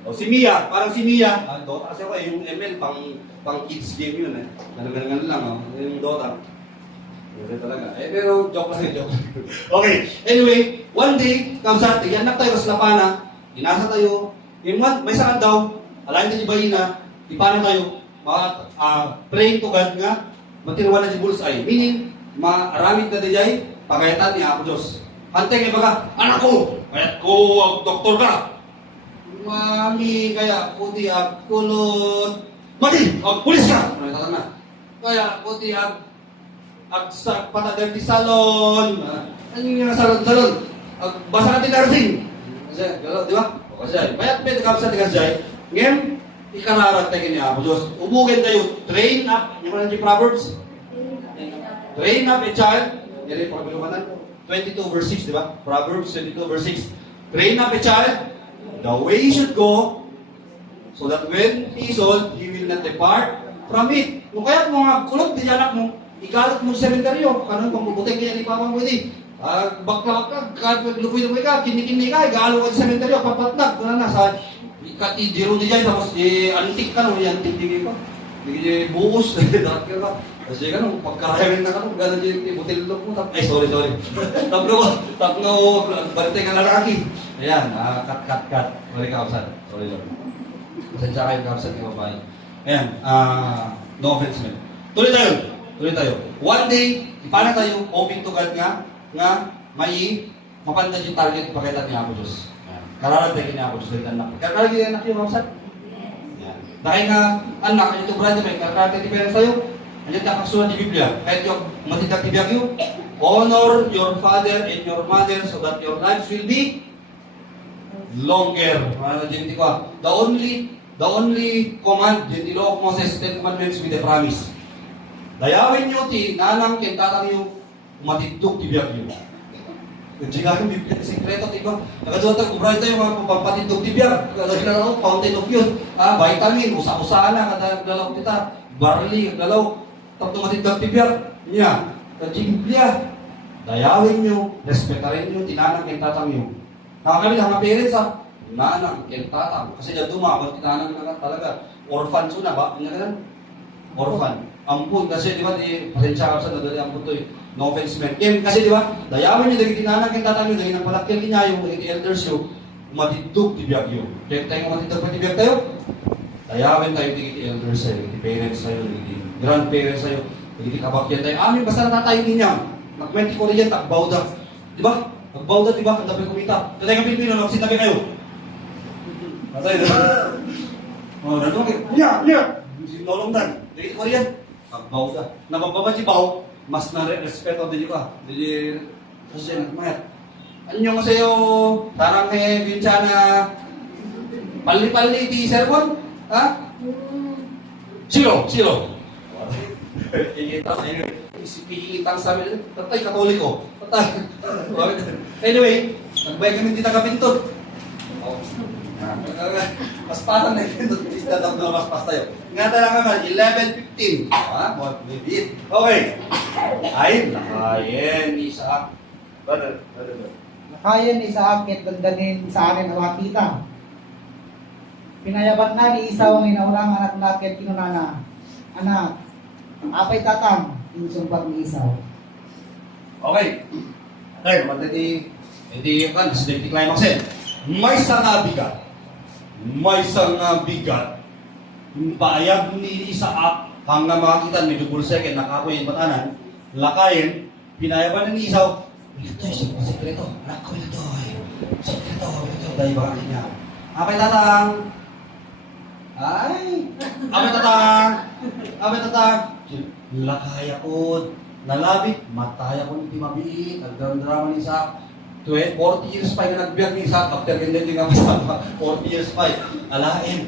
O si Mia, parang si Mia, Dota kasi ako yung ML, pang kids game yun eh. Ganun lang, yung Dota. Yun talaga. Pero joke lang. Okay, anyway, one day, kamsat, anak tayo sa Lapana, inasa tayo, yung may sangan daw, alay ito yung tiba ina, paano tayo praying to God nga matirwala si bullseye. Meaning, maaramid na dijay pagayatan ni Apo Diyos. Hantay kay baga, anak ko, kayat ko, doktor ka. Mami, kaya puti kulot. Mati, pulis ka. Kaya puti sa patagal di salon. Ano yung salon? Basa natin nursing. Kasi, di ba? Kasi, bayat may nagkapsa tigas jay. Ngayon, ikararag tayo niya Apo Diyos. Umugin tayo, train up, yung mga Proverbs? Train up a child, yan yung pagbilumanan, 22 verse 6, di ba? Proverbs 22 verse 6. Train up a child, the way he should go, so that when he is old, he will not depart from it. Kung kaya mga kulot, di anak mo, ikalot mo sa sementeryo, kanon pang bubutay kaya ni Papa mo hindi. Bakla ka, lupoy-lupoy ka, kini-kini ka, igalo ka sa sementeryo, papatnag, kung na sa ikati diro di dyan, tapos antik ka no, antik di ka. Di buos, darat ka. Kasi ka no, pagkarayamin na ka no, gano'n yung butilog mo. Ay, sorry. Tatlo, bantay ka lalaki. Ayan, cut. Sorry kapsat. Sorry Lord. Pasensya kayo kapsat kayo babae. Ayan, no offense man. Tuloy tayo. One day, ipana tayo, open to God nga may mapandad yung target pakita ni Apo Diyos. Kararagdagan niya ako sa anak. Kararagdagan anak yung mamsat. Dahil nga, anak, ito brother, may kararagdagan diferensya sa'yo. Andiyan na kasuhan di Biblia. Kahit yung matidag tibiyag yun, honor your father and your mother so that your lives will be longer. The only command, the law of Moses, 10 commandments with a promise. Dayawin nyo ti, nanang kintatang yung matitug tibiyag yun. Kaya yung Biblia, sikreto, diba? Nakaduwatan ko, brother tayo, mga pampatintog tibiyag. Kaya ko, fountain of youth. Vitamin, usa-usaan na, kadalaw kita. Barley, kadalaw. Tapos matintog tibiyag. Niya, kaya Biblia. Dayawin nyo, respetarin nyo, tinanang kintatang nyo. Nakakami na mga parents, nanang kintatang. Kasi dyan dumakot, tinanang na talaga. Orphan suna ba? Ano ka orphan. Ampun, kasi di ba, pasensya ka sa nadali ampun to eh. No offense man. Kasi di ba, dayawin nyo, daging tinanang kintatang nyo, daging ang palakyan kinyayo, daging elders nyo, matitug tibiyag yun. Kaya tayo matitug tibiyag tayo, dayawin tayo, daging elders tayo, daging parents tayo, daging grandparents tayo, daging kabakyan tayo. Amin, basta natatayo ninyang. Nagmenti ko rin yan, tagbawda. Di ba? Tagbawda, di ba? Ang dapat kumita. Tatay ka Pilipino, nagsitabi kayo. Tatay, di ba? Nanon kayo. Niya! Sinolong dan. Daging ko rin yan. Tagbawda. Nabababat si Bao, mas na-respeto din ka. Jadi, kasi nagmayat. Anyo nga sa'yo, tarang kay Vinciana, pali-pali di sermon? Ha? Silo. Ikita sa inyo. isipihitang sa amin, tatay, katoliko. Tatay. Anyway, nagbayag kami dito kapintod. Oh. Paspasan na yun. Tatap na paspas tayo. Nga talaga naman, 11:15. What we did. Okay. Ay, nakayen, Isaac. Brother. Nakayan ni Isaac at dandanin sa akin ang makita. Pinayaban na ni Isaw ang inaurang anak natin kinunana. Anak, apay tatang, inusumpag ni Isaw. Okay. Okay, hindi kan, kasi climax eh. May sanga bigat. May sanga bigat. Payag ni Isaac hanggang makakita medyo bulsek at nakakoy yung patanan. Lakayin, pinayaban na ni Isaw. Ito yung sekreto. Anak ko ito. Sekreto. Dahil baka niya. Apay tatang. Ay. Apay tatang. Lakaya ko. Nalabit. Mataya ko ni Timabiit. Nagdrama ni Isaac. 40 years pa yung nagbiyak ni Isaac. After ganyan din nga masama. 40 years pa. Alain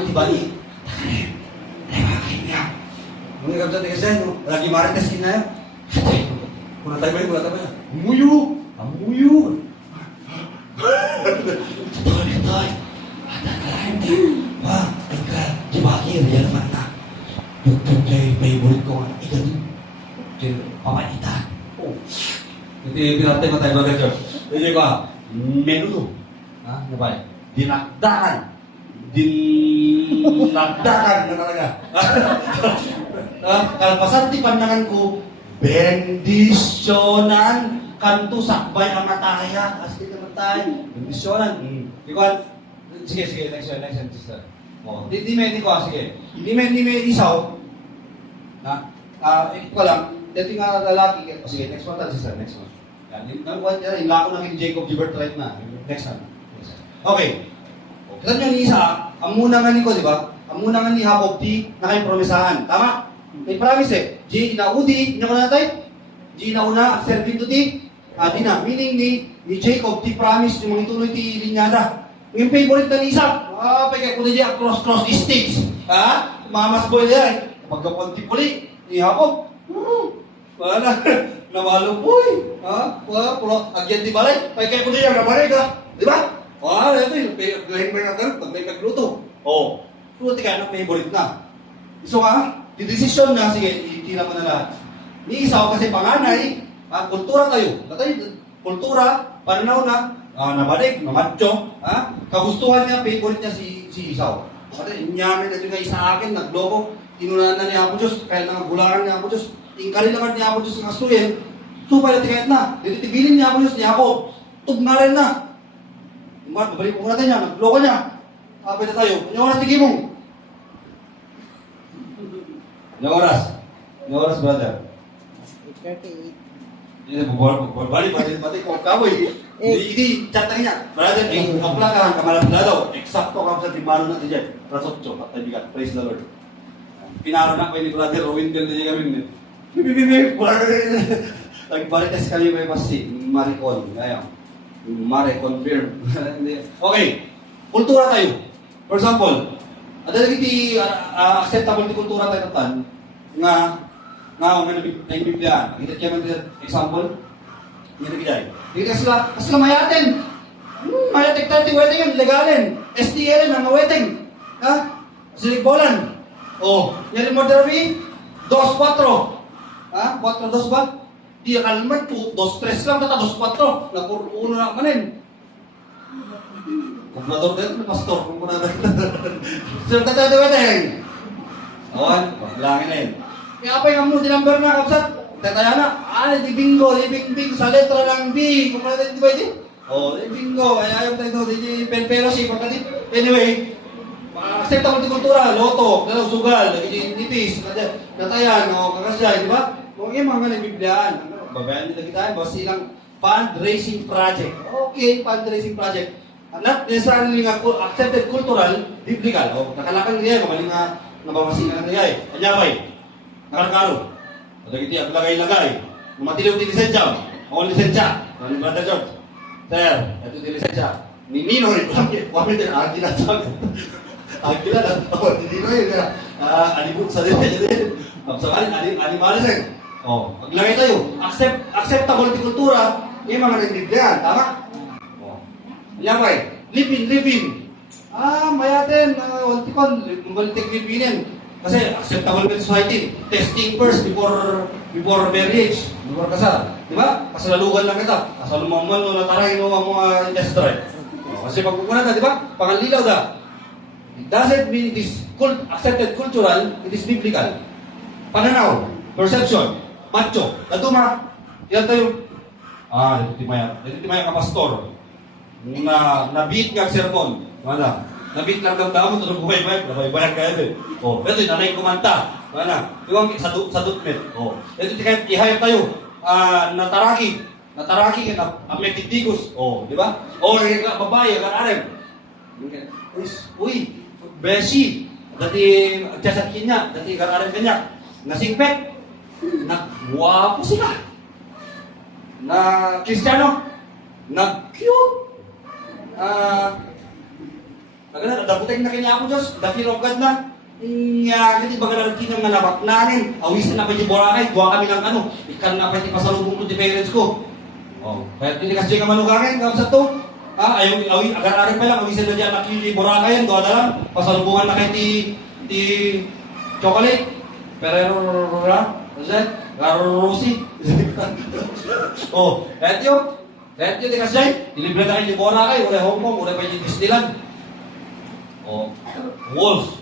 ni Tibahi. Takarin niya. Nung ikam sa tigasin, lagi marites kinaya. Kuna tayo ba? Amuyo! Toy. Ada kalahin niya. Wah, ika, jibakir, yan naman na. Yung kay favorite ko nga, ika din. Pamanitan. Hindi pinatay mo tayo baga, George. Hindi ko, menudo. Ha? Ano ba? Dinakdakan na talaga. Kalpasan ti pandangan ko, bendisyonan kanto sakbay ang mataya. As kita matay. Bendisyonan. Ikaw, sige, next one, sister. Oh, di may sige. Di may isaw. Na, ikaw lang, dito nga lalaki. Sige, next one, sister, next one. Yan, ilako lang yung Jacob Gilbert right na. Next one. Okay. Kita nyo ni Isa, ang muna nga ni ko, di ba? Ang muna nga ni Jacob, di nakaimpromisahan. Tama? May promise eh. G inaudi, niya ko natay? G inauna, serving to di? Di na. Meaning ni Jacob, di promise, yung mga ituloy di linyada. Yung favorite na ni Isa, pagka ko na di cross the sticks. Mamas boy yan. Pagkapon ti puli, ni Jacob, wala. Namalo boy. Puro, agyan di balay. Pagka ko na di ang nabalay ka. Di ba? Ito yung lahin ba natin pag may nagluto. Luto ka ng favorite na. So yung desisyon na, sige, itira mo na lahat. Ni Isaw kasi panganay, kultura tayo. Kultura, pananaw na, nabalig, namadyo, kagustuhan niya, favorite niya si Isaw. Kasi inyamin na yung sa akin, nagloko, tinunan na niya ako Diyos, kaya nangagulangan niya ako Diyos, tingkarin naman niya ako Diyos ng astuyen, supay na tingayat na, dititibilin niya ako Diyos niya ako, tug na rin na. Babalik po natin niya, nagloko niya. Kapit na tayo. Anong oras tigil mo? Anong oras, brother? 38. Balik, pati ko kawoy. Hindi, chat na niya. Brother, kaplakahan, kamalapla daw. Eksakto ka sa timano natin dyan. Rasotso, kaibigan. Praise the Lord. Pinaro na ko ni brother, Rowin Del na kami. Nagbalikas kami may pasti. Maricon. Ngayon. Mare, confirm. Okay. Kultura tayo. For example, ada lagi di acceptable di kultura tayo tan nga may Biblia. Kita kaya man example. Hindi kita. Hindi kasi mayaten. Mayatek tayo wedding yan, legalin. STL na wedding. Siligbolan. Nyari mo darabi 2-4. 4-2 ba? Di kalman po, 2-3 lang, tata 2-4. Napuruno na manin. Kumplador din, pastor, kumplador. So, tata-tata-teng. Paglangin na yun. Kaya apa yung mo, dinamber na, kapsat. Tataya na, di bingo, di bing-bing, sa letra ng B. Kumplador, di ba yun? Di bingo, ayaw tayo, di pen-fellowship, anyway, acceptable di kultura, loto, sugal, nipis, natayan, kakasya, di ba? Kung yung mga nabibiyaan, babayan nila kita, basta silang fundraising project. Okay, fundraising project. Not necessarily nga accepted cultural, biblical. Nakalakang niya, mamaling nga nababasin na niya. Anyabay, nakalakaro. Lagi tiyak, lagay-lagay. Matiliw di lisensya. Ako lisensya. Ano yung brother George? Sir, ito di lisensya. Ni Nino rin, kami din, agila sa agila na. Nino yun, alibut sa din. Sa animalis Oh, maglagay tayo. Acceptable ti kultura, yung mga nagbiblihan, tama? Oh. Lagay, living. Mayatin, wanti kon, balitik livinin. Kasi acceptable with society. Testing first before marriage, before kasal. Di ba? Kasalalugan lang kita. Kasalumaman mo, nataray mo ang mga industry. Oh, kasi pagkukunan na, di ba? Panganlilaw da. It doesn't mean it is accepted cultural, it is biblical. Pananaw, perception, macho, naduma, yan tayo. Dito maya ka pastor. Nabit nga sermon. Wala. Nabit lang daw mo, tulog buhay-buhay kayo din. Ito yung nanay kumanta. Wala. Iwang sadutmet. Ito kahit ihayap tayo. Nataraki ka, ametitigos. Di ba? Yung babae, kararem. Uy, beshi. Dati, agsasakin niya. Dati, kararem kanya. Nasingpet. Nagwapo sila. Na Kristiyano. Nag-cute. Nagdabutin na kanya ako, Diyos. Dati rogad na. Kasi baga nagkinang nga nabak nanin. Awisan na pa yung Boracay. Gawa kami ng ano. Ikan na pa yung pasalubong ko di parents ko. Kaya hindi kasi nga manugarin. Kaya sa to. Agar-arin pa lang. Awisan na dyan nakili Boracay. Gawa na lang. Pasalubungan na kayo ti chocolate. Pererora. Rosi. Etyo di kasi ilibre na kayo ni Boracay. Ure Hong Kong. Ure pa yung Disneyland. Wolf.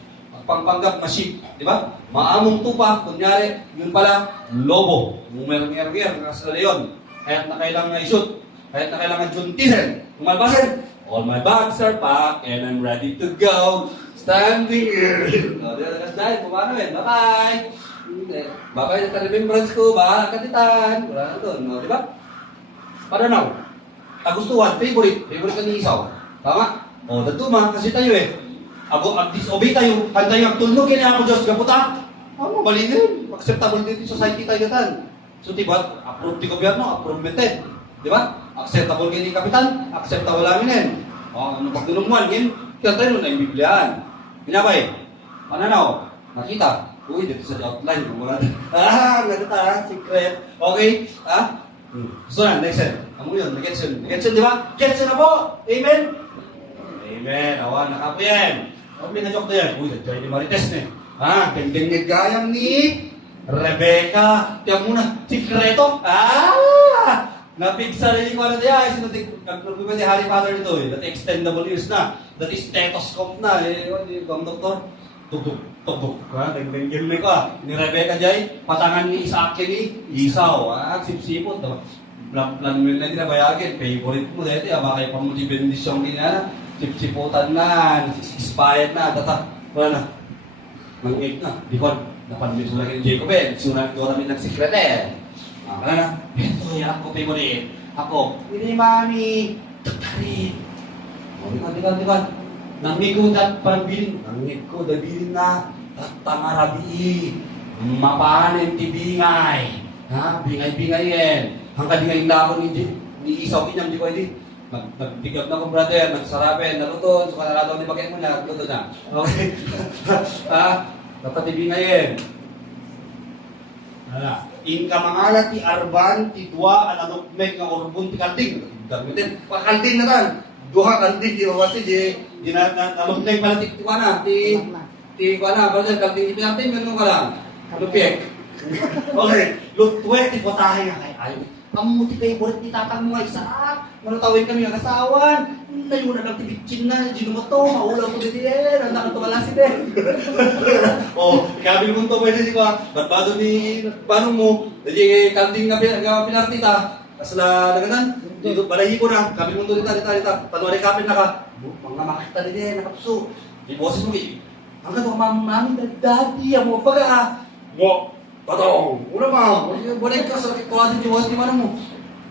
Pangpanggap na sheep. Di ba? Maamong tupa. Kunyari, yun pala, lobo. Mumer-mer sa leon. Kaya't na kailangan na isut. Kaya't na kailangan juntisin. Kumalbasin. All my bags are packed and I'm ready to go. Standing here. Di ba? Dahil, kumano bye-bye. Bye-bye sa remembrance ko. Bahala ka titan. Wala na doon. Di ba? Pananaw. Kagustuhan. Favorite. Favorite ka ni Isaw. Tama? Datuma. Kasi tayo disobey tayo. Hantay ang tulog yan ako, Diyos. Kaputa. Mabalinin. Acceptable din yung society tayo tan. So, diba? Approve di gobyerno. Approve meten. Diba? Acceptable kayo ni Kapitan. Acceptable namin yan. Ano pagdulungan yan? Kaya tayo na yung Bibliaan. Pinabay. Pananaw. Nakita. Uy, dito sa outline. Ganito secret. Okay? So na, next set. Amo yun, nag-gets yun. Nag-gets yun, di ba? Gets yun na po! Amen? Amen. Awan, nakapo yan. May na-joke na yan. Uy, nag-join ni Marites na. Gandang gayam ni Rebecca. Tiyan muna, sikreto. Napigsa rin ko ano diya. Nagpagpagpag ni Harry Potter nito eh. That extendable ears na. That is stethoscope na. Ang doktor. Tugtog. Gandang ko ni Rebecca dyan. Patangan ni Isaac ni Isaw. Sipsipot. Plan mo na nila bayagin. Favorite mo dito. Baka yung pamulti-bendisyon din na. Sipsipotan na. Expired na. Wala na. Mang-egg na. Di ko. Napanmin sa lagi ni Jacob eh. Sunod ko namin nagsikret eh. Wala na. Ito yung ako favorite. Ako. Hindi mami. Tatarin. Di ba? Nangiko dat parbilin. Nangiko dabilin na. Tatangarabi. Mapahanin ti bingay. Bingay-bingay yan. Hanggang di ngayon ako ni Isaw Pinyam, di ko hindi. Nagtigap na ko, brother, nagsarapin, naluton, so kanala daw ni Bagay mo na, luto na. Okay? Tatatibi ngayon. Inka mangalat ti Arban, ti Dua, ananokmek nga urbun ti Kalding. Dagmitin, pakalding na tan. Dua Kalding, di mawasi, di nanokmek pala ti Kuana, ti Kuana, brother, Kalding, ti Pinartin, ganun ka lang. Lupik. Okay, lutwek, ti Potahe nga kay ayaw. Kamuti kayo, bulit ni tatang mo nga isa. Manutawin kami ng kasawan. Nayo na lang tibitsin na. Gino mo to. Maulaw ko dito yan. Ang nakatungala si Ben. Ikabil mo to. Pwede si ko. Ba't ni... Paano mo? Jadi kalding nga pinartita. Kasla naganan. Dito balahi ko na. Kabil mo to dito. Panuari kapil na ka. Mga makita din. Nakapso. Di boses mo kayo. Hanggang ito mami. Daddy. Amo pa ka. Mo. Patong! Una pa! Balik ka sa lakituwa din yung di mana mo.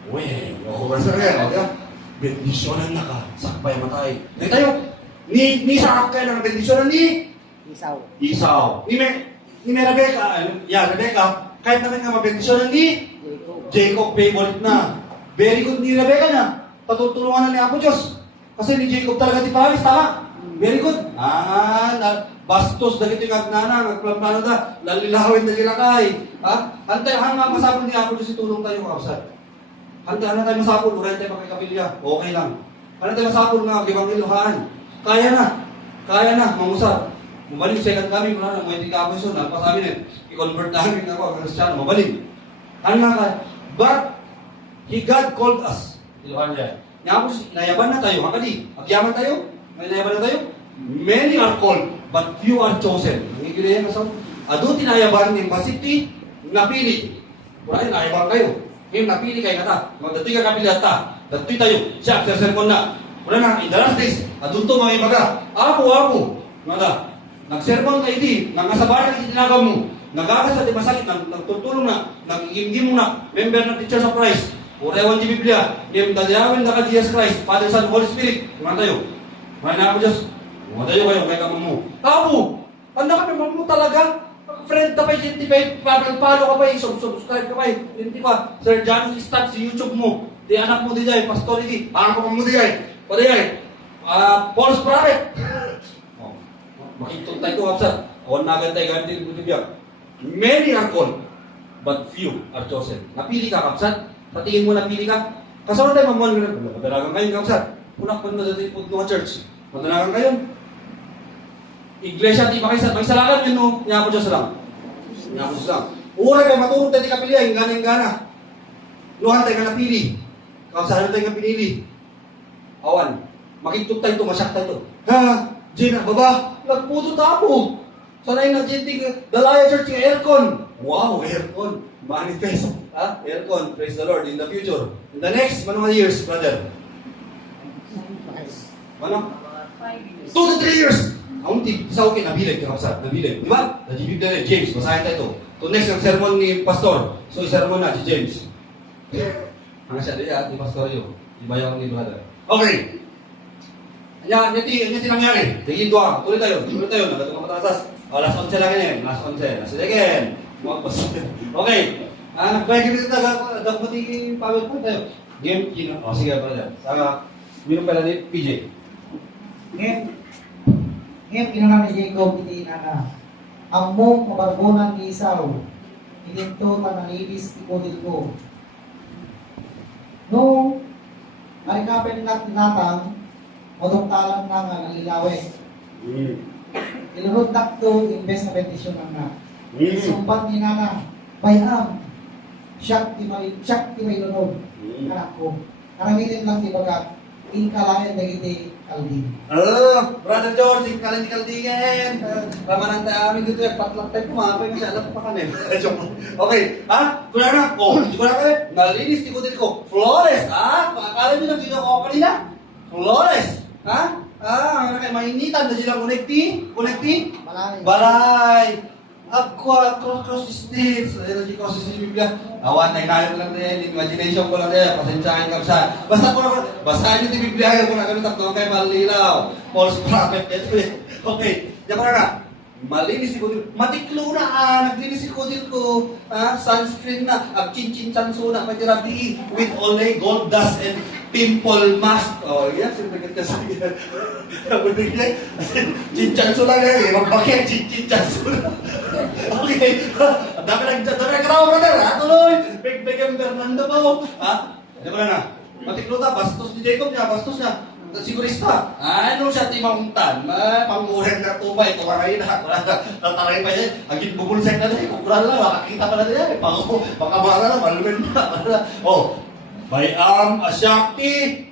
Uy, ako yan. Bendisyonan na ka. Sakpay matay. Dahil tayo, ni sakap kayo ng bendisyonan ni Isaw. Ni Rebecca. Rebecca. Kahit naman ka mabendisyonan ni Jacob. Favorite na. Very good ni Rebecca na. Patutulungan na ni Apo Diyos. Kasi ni Jacob talaga di Paris, tama? Very good. Bastos dagiti nga agnana, nagplano da, lalilawin da gilakay. Ha? Hantay nga masapol ni ako si tulong tayo kausap. Hantay na tayo masapol, uray tayo makikapilya. Okay lang. Hantay tayo masapol nga gibanggiluhan. Kaya na, mangusap. Mabalik second kami, wala na, may tika so, nalpas amin i-convert namin ako, Kristyano, mabalik. Ano ka? But, God called us. Iluhan niya. Nayaban na tayo, hakadi. Agyaman tayo, may nayaban na tayo. Many are called, but few are chosen. Nangigilayan na sa ado tinayaban ng pasiti, napili. Wala yun, nayaban kayo. Ngayon, napili kayo na ta. Magdatoy ka kapili at ta. Datoy tayo. Siya, sermon na. Wala na, in the last days, adunto mga ibaga. Apo. Mga nagsermon ka iti, nangasabaran ka itinagaw mo. Nagagas na di masakit, nagtutulong na, nagigimgim mo na, member ng Teachers of Christ. Urewan di Biblia, yung dadayawin na ka Jesus Christ, Father, Son, Holy Spirit. Mga tayo. Mga na ako Diyos. Mga tayo kayo, kaya kamang mo. Apo! Ano ka naman mo talaga? Friend ka pa, palo ka pa, subscribe ka pa, hindi pa. Sir Janus, start si YouTube mo. Di anak mo di jay, pastor di. Parang ka mo di jay. Pwede jay. False prophet. Makitong tayo kapsat. O nagan tayo gamit yung bibigyan. Many are called, but few are chosen. Napili ka kapsat. Patingin mo napili ka. Kasawa tayo mamuhan mo na. Madalagan kayo kapsat. Punak pa na dito yung mga church. Madalagan kayo. Iglesia, di ba kayo? May salakan yun no. Niya ako Diyos lang. Niya ako Diyos lang. Ura kayo matulog tayo di kapili. Yung gana. Luhan tayo ka napili. Kapsat tayo ka pinili. Awan. Makitog tayo ito. Masyak tayo ito. Ha? Gina, baba, nagputo tapo. Sanay na ginting, Dalaya Church ng aircon. Wow, aircon. Manifest. Ha? Aircon, praise the Lord, in the future. In the next, mga years, brother? Ano? 2 to 3 years. Ang isa okay, nabilig, kapsat, nabilig. Di ba? Najibig na rin, James, basahin tayo ito. To next, ang sermon ni Pastor. So, sermon na, si James. Ang siya, di Pastor yun. Di ba yung ni brother? Okay. Yan nangyari. Tingin doa. Tuloy tayo. Nagato ka matasas. Alas 11 lang yan. Alas 11. Alas 11. Okay. Nagbayagin dito nagputi pawit po tayo. Game, kino. O, sige, brother. Saka, minum pala ni PJ. Ngayon, kinunang ni Jacob, hindi na ang mong kabarbonan ni Esau, ininto tananibis ikodil ko. Nung alikapin na tinatang, modong-talang na nga nalilawin. Ilunod na to, invest na bentisyon na. Sumpat ni Nana, bayam, siyak ti may lunod. Anak ko. Karamitin lang di baga, inkalayan na iti kaldi. Brother George, inkalayan di kaldingen. Ramanan tayo amin dito, patlak tayo kumapay, kasi alam pa kanin. Okay, ha? Kuna na, di ko na kalit. Nalinis, di ko. Flawless, ha? Pakakala nyo lang dito ako kanina. Flawless. Ha? Ano kayo, mainitan na silang connecti? Balay! Cross states. Ayun, cross states yung Biblia. Awan, nainayot lang din. Imagination ko lang din. Pasensyahin ka sa. Basahin nyo yung Biblia. Kung nagamit ako kayo malinaw. False prophet. Okay. Diyan ko na. Malinis si Kudil. Matiklo na naglinis si Kudil ko. Sunscreen na. Agchin-chin chanso na. Pagkirabi. With only gold dust and pimple mask. Oh, yan. Sinagat ka sa yan. Chin-chanso lang yan. Magbakit. Chin-chanso na. Okay. Dami nagkaraw, brother. Tuloy. Big-big Fernando po. Diyan ko na. Matiklo ta. Bastos ni Jacob niya. Bastos niya. Sigurista. Ano siya timangtan? Panguhin na tubay. Tumaray na. Tataray pa yan. Agit bubulsek na rin. Kukuran lang. Makakita pa na rin yan. Pakabara na. Malumin na. Oh. Bayam asyakti.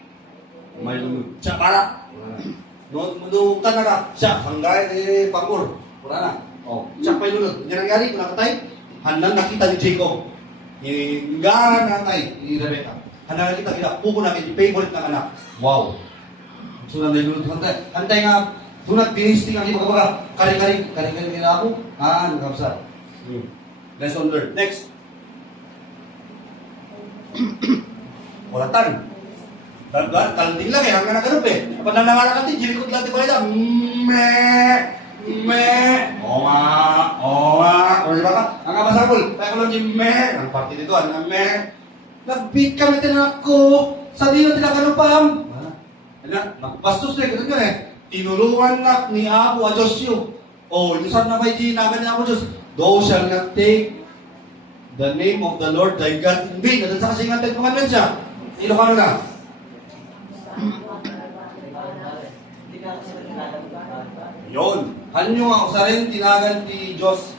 May lumod. Siya para. Nunutan na ka. Siya. Hanggay ni Pangur. Wala na. Oh. Siya pa yung lunod. Hindi nangyari. Kung nakatay. Handang nakita ni Jacob. Hingga natay ni Rebecca. Handang nakita kita. Pupo namin. Yung favorite ng anak. Wow. Sunod na yung hantay nga, sunod binisting ang iba ka kari-kari nila ako. Nagkapsa. Lesson learned. Next. Walatan. Talanding lang hanggang nakarup Kapag nananganak natin, jilikot lang di ba ito? Oo nga. O diba ka? Ang kabasakol. Kaya ko lang yung ang party dito, ang nag-beat kami tinanak ko. Sa dino tinakanupam. Bastos na, ganun yun tinulungan nak ni Apo a Diyos yu. O, inusan na may ginagan ni Apo Diyos. Thou shall not take the name of the Lord thy God in vain. At sa kasing ang Ten Commandments siya. Ilocano na. Yon. Hanyo ang usarin, tinagan ti Diyos.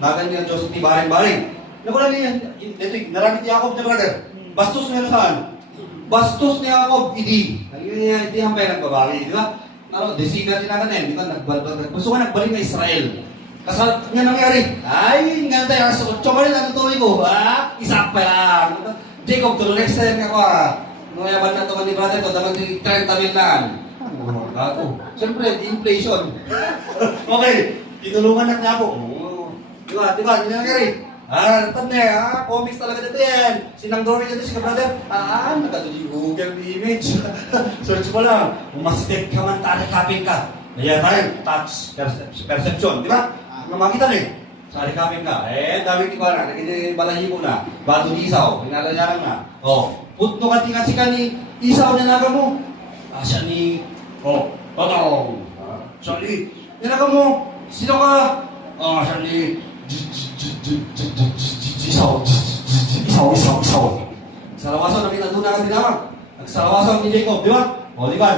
Nagan niya Diyos ti baring-baring. Nakuha niya, ito, naramit ni Jacob na brother. Bastos nga saan? Bastos ni Jacob, hindi. Hindi hampay nagbabawi, di ba? Ano, desina tinagan na yan, di ba? Gusto nga nagbalik na Israel. Kasal nga nangyari. Ay, nga tayo, sa 8 ka rin, ano tuloy ko? Ha? Isa pa lang. Jacob, to the next time nga ko ha. Nuyaban na ito man ni brother ko, dapat 30 mil na. Gato. Siyempre, inflation. Okay, tinulungan na niya po. Di ba? Hindi na nangyari. Comics talaga dito yan. Sinangdori dito si brother. Nagkatuloy yung Google image. Search mo lang. Umastik ka man, tarikapin ka. Ayan tayo, touch, perception, di ba? Makita na sarikapin ka. Dami di ba na, naging balahibo na. Bato ni Isaw, pinalayaran na. Putno ka tingasi ka ni Isaw na naga mo. Siya ni, Totong. Siya ni, naga mo, sino ka? Siya ni, Isaw. Salawasan na pinaduna ka tinawag. Nagsalawasan ni Jacob, di ba? Di ba?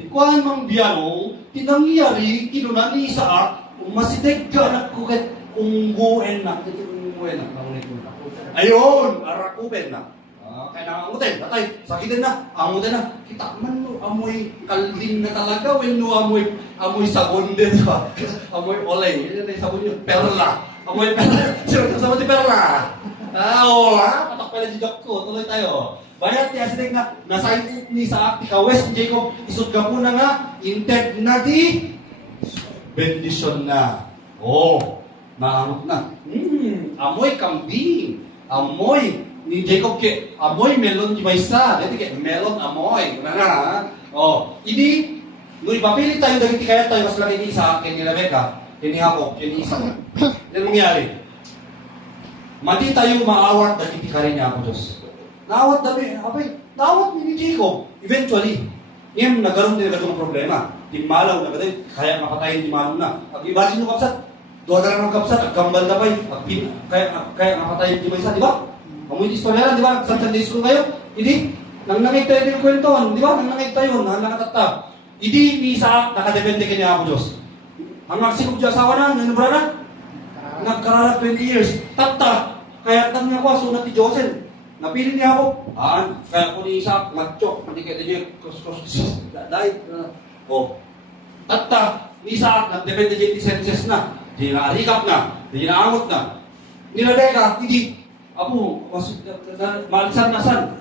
Ikuan mang biyano, tinangyari, kinunan ni Isaac, masitig ka na kukit, ungguin na. Ayun, arakuben na. Kaya nangangutin, natay, sakitin na, angutin na. Kita man no, amoy kalbing na talaga, when no, amoy sabon din, di ba? Amoy olay, yun yung sabon yun, perla. Amoy perla, sino ka sabon di perla? Patak pala si Doc ko, tuloy tayo. Bayat niya sinig na nasa ni sa akti ka West Jacob isod ka po na nga intent na di bendition na. Naangot na. Amoy kambing. Amoy ni Jacob ke amoy melon di maysa. Dito ke melon amoy. Na. Ini no ipapili tayo dagiti kaya tayo mas laki ni Isaac ni Rebecca, ni Jacob, ni Isaac. Ano nangyari? Madi tayo maawat dagiti kare niya ako Diyos. Nawat ni Jacob. Eventually, yan, nagkaroon din ng problema. Di malaw na kasi, kaya mapatayin di malaw na. Pag-ibagin mo kapsat, doon na lang ng kapsat, gambal na pa kaya mapatayin di ba isa, di ba? Mamulit istorya lang, di ba? Sa Sunday school kayo? Hindi. Nang nangig tayo din kwentuhan, di ba? Nang nangig tayo, nakatata. Hindi ni Isaac, nakadepende kanya ako Diyos. Ang magsikog di asawa na, nanubra na. Nagkararap 20 years. Tata, kaya tam niya ko, sunat ni Joseph. Napili niya ako. Kaya ko ni Isaac, matchok. Hindi kaya niya, dahil. Tatta, ni Isaac, nagdepende dyan di senses na. Di na arikap na. Di na angot na. Ni Rebecca, hindi. Apo, malisan na san.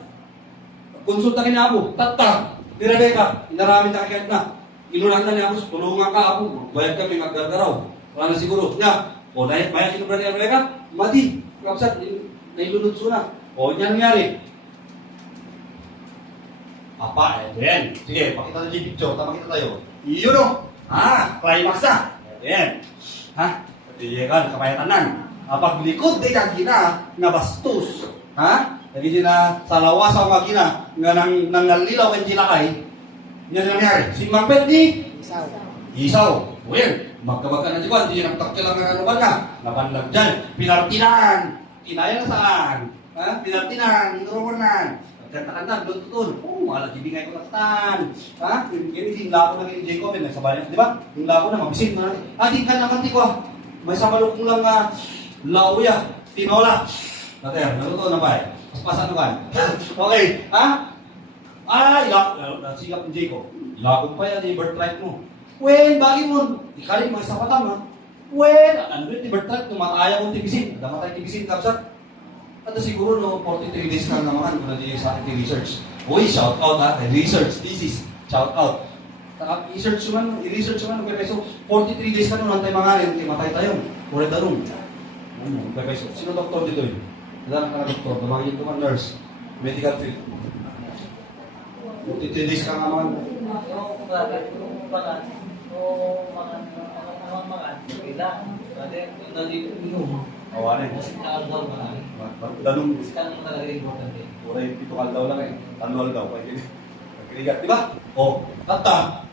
Konsulta kina Apo. Tatta, ni Rebecca, inaramin na kakayat na. Inulan na niya ako, tulungan ka Apo. Bayad kami, maggargaraw. Wala na siguro. Bayad sinubra ni Rebecca, madi. Kapsat, nailunod suna. Yan nangyari. Ayan. Sige, pakita na yung picture. Makita tayo. Yun o. Climax na. Ayan. Iyan, kamayatanan. Paglikod di kang gina, nga bastos. Nagiging na sa lawas ang magina, nga nang nalilaw ang ginakay. Yan nangyari. Si Magbet ni Isaw. Ayan. Magkabagka na diwan, di nagtakil lang ang anuban na. Nabanlag dyan. Pinartinan. Tinaya na saan? Pinartinan, inurunan. Kanta-kanta, doon. Mahala, tibingay ko laktan. Hindi, yung lako na kay Jacob, nasa bayan, di ba? Yung lako na, mabisin mo natin. Di ka naman, ko. May samalok mo lang lauya, tinola. Nater, naluto na ba? Paspasan naman. Okay, sigap ni Jacob. Ilakong pa yan, birthright mo. Bagay mo, ikalim mo, isa patama. Ano yung birthright, tumataya kong tibisin. Damatay tibisin, kapsat. At siguro no, 43 days ka naman kung nandito sa ating research. Shout out research, thesis, shout out. I-research naman, so 43 days ka naman, tayo mga rin, matay tayo. Pure darong. So, sino doktor dito yun? Wala ka na doktor, tumagin ito ka nurse, medical field. 43 days ka naman. Ano eh? Danong puro yung 7 kaldaw lang eh. Tanwal daw. Pagkiligat, di ba? Tata.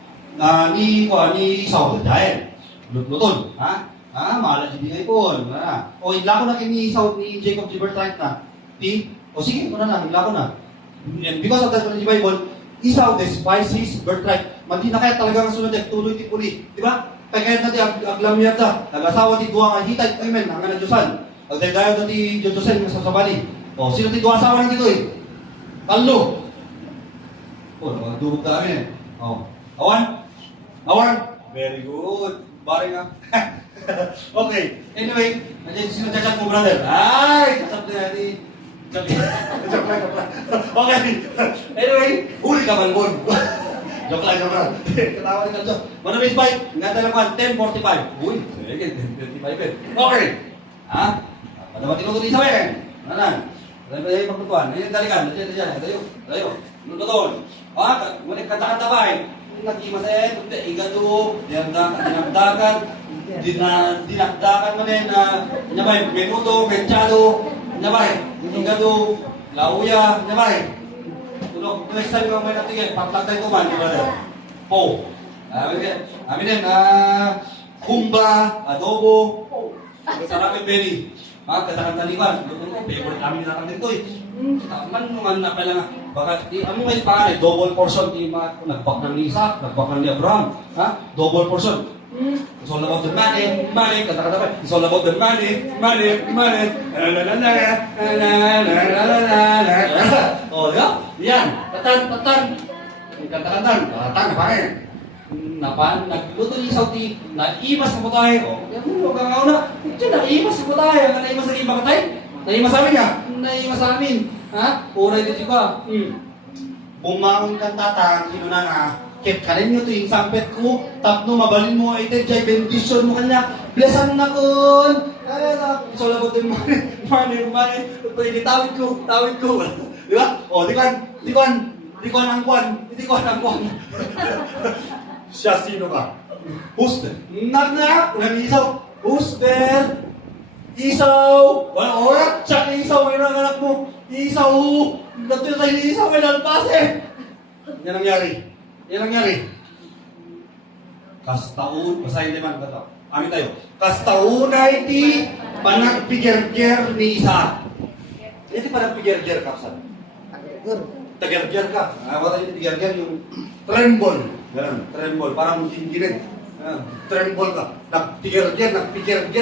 ni Isaw dahil lutluton, ha? Mahala di bigay po. O ila ko na kini Isaw ni Jacob Gibertite na. O sige, muna na, ila ko na. And because of that in the Bible, Esau despised his birthright. Mandi na kaya talagang sunod at tuloy ti puli. Di ba? Kaya natin aglamiyat na. Nag-asawa ti duwa nga hitay. Amen. Hanggang na Diyosan. Agdayo na ti Diyosan nga sa sabali. O, sino ti duwa asawa ng dito eh? Talo. O, nagdubog ka amin eh. O. Awan? Very good. Bari nga. Okay. Anyway, nandiyan sino chat mo, brother? Ay! Kasap na natin. Okay. Anyway, huli ka man, Bon. Joke lang. Katawa rin ka dyan. Manabis bike, nga talagang 10:45. Uy, sige, 10:45 eh. Okay. Ha? Padamat ito sa amin. Nanan. Dahil pa yung pagputuan. Ngayon, dalikan. Tayo. Nundoton. Ha? Ngunit kata-kata ba eh? Nag-imasaya, igado, dinakdakan mo rin na nyabay, menudo, mechado, nyabay, igado, lauya, nyabay. Tulog, next time mo may natigil, patlak tayo kuman, brother. Po. Amin din, kumba, adobo, sarapin belly. Mga katakan-taliban, favorite namin na kami dito eh. Man naman na kailangan, baka, ano nga yung pangalan, double portion, nagbak ng Isaac, nagbak ng ni Abraham, ha? Double portion. It's all about the money, kata-kata. It's all about the money. Oh, ya? Yan, tatan. Kata-katan, pare. Nagluto ni Sauti, naimas sa putay. O, yan mo, gangaw na. Diyan, naimas sa putay. Ang naimas sa iba katay? Naimas sa amin nga? Naimas sa amin. Ha? Uray dito ba? Bumangon kang tatang, sino na nga, kit ka rin nyo ito yung sampet ko, tapno mabalin mo, ite, jay, bendisyon mo kanya, blessan na kun. Ay, so labot din money. Pwede, tawid ko. Di ba? O, di ko ang kwan. Siya sino ka? Who's there? Nak, Isaw. Who's there? Isaw! Wala, tsak ni Isaw, mayroon ang anak mo. Isaw! Natuloy tayo ni Isaw, may lalpase! Yan nangyari. Kastaun, basahin naman ito. Amin tayo. Kastaunay di panagpigyer-ger ni Isa. Hindi panagpigyer-ger ka, saan? Tagerger ka. Wala yung tagerger, yung tremble. Ganun, tremble. Parang gingirin. Tremble ka. Nagpigyer-ger,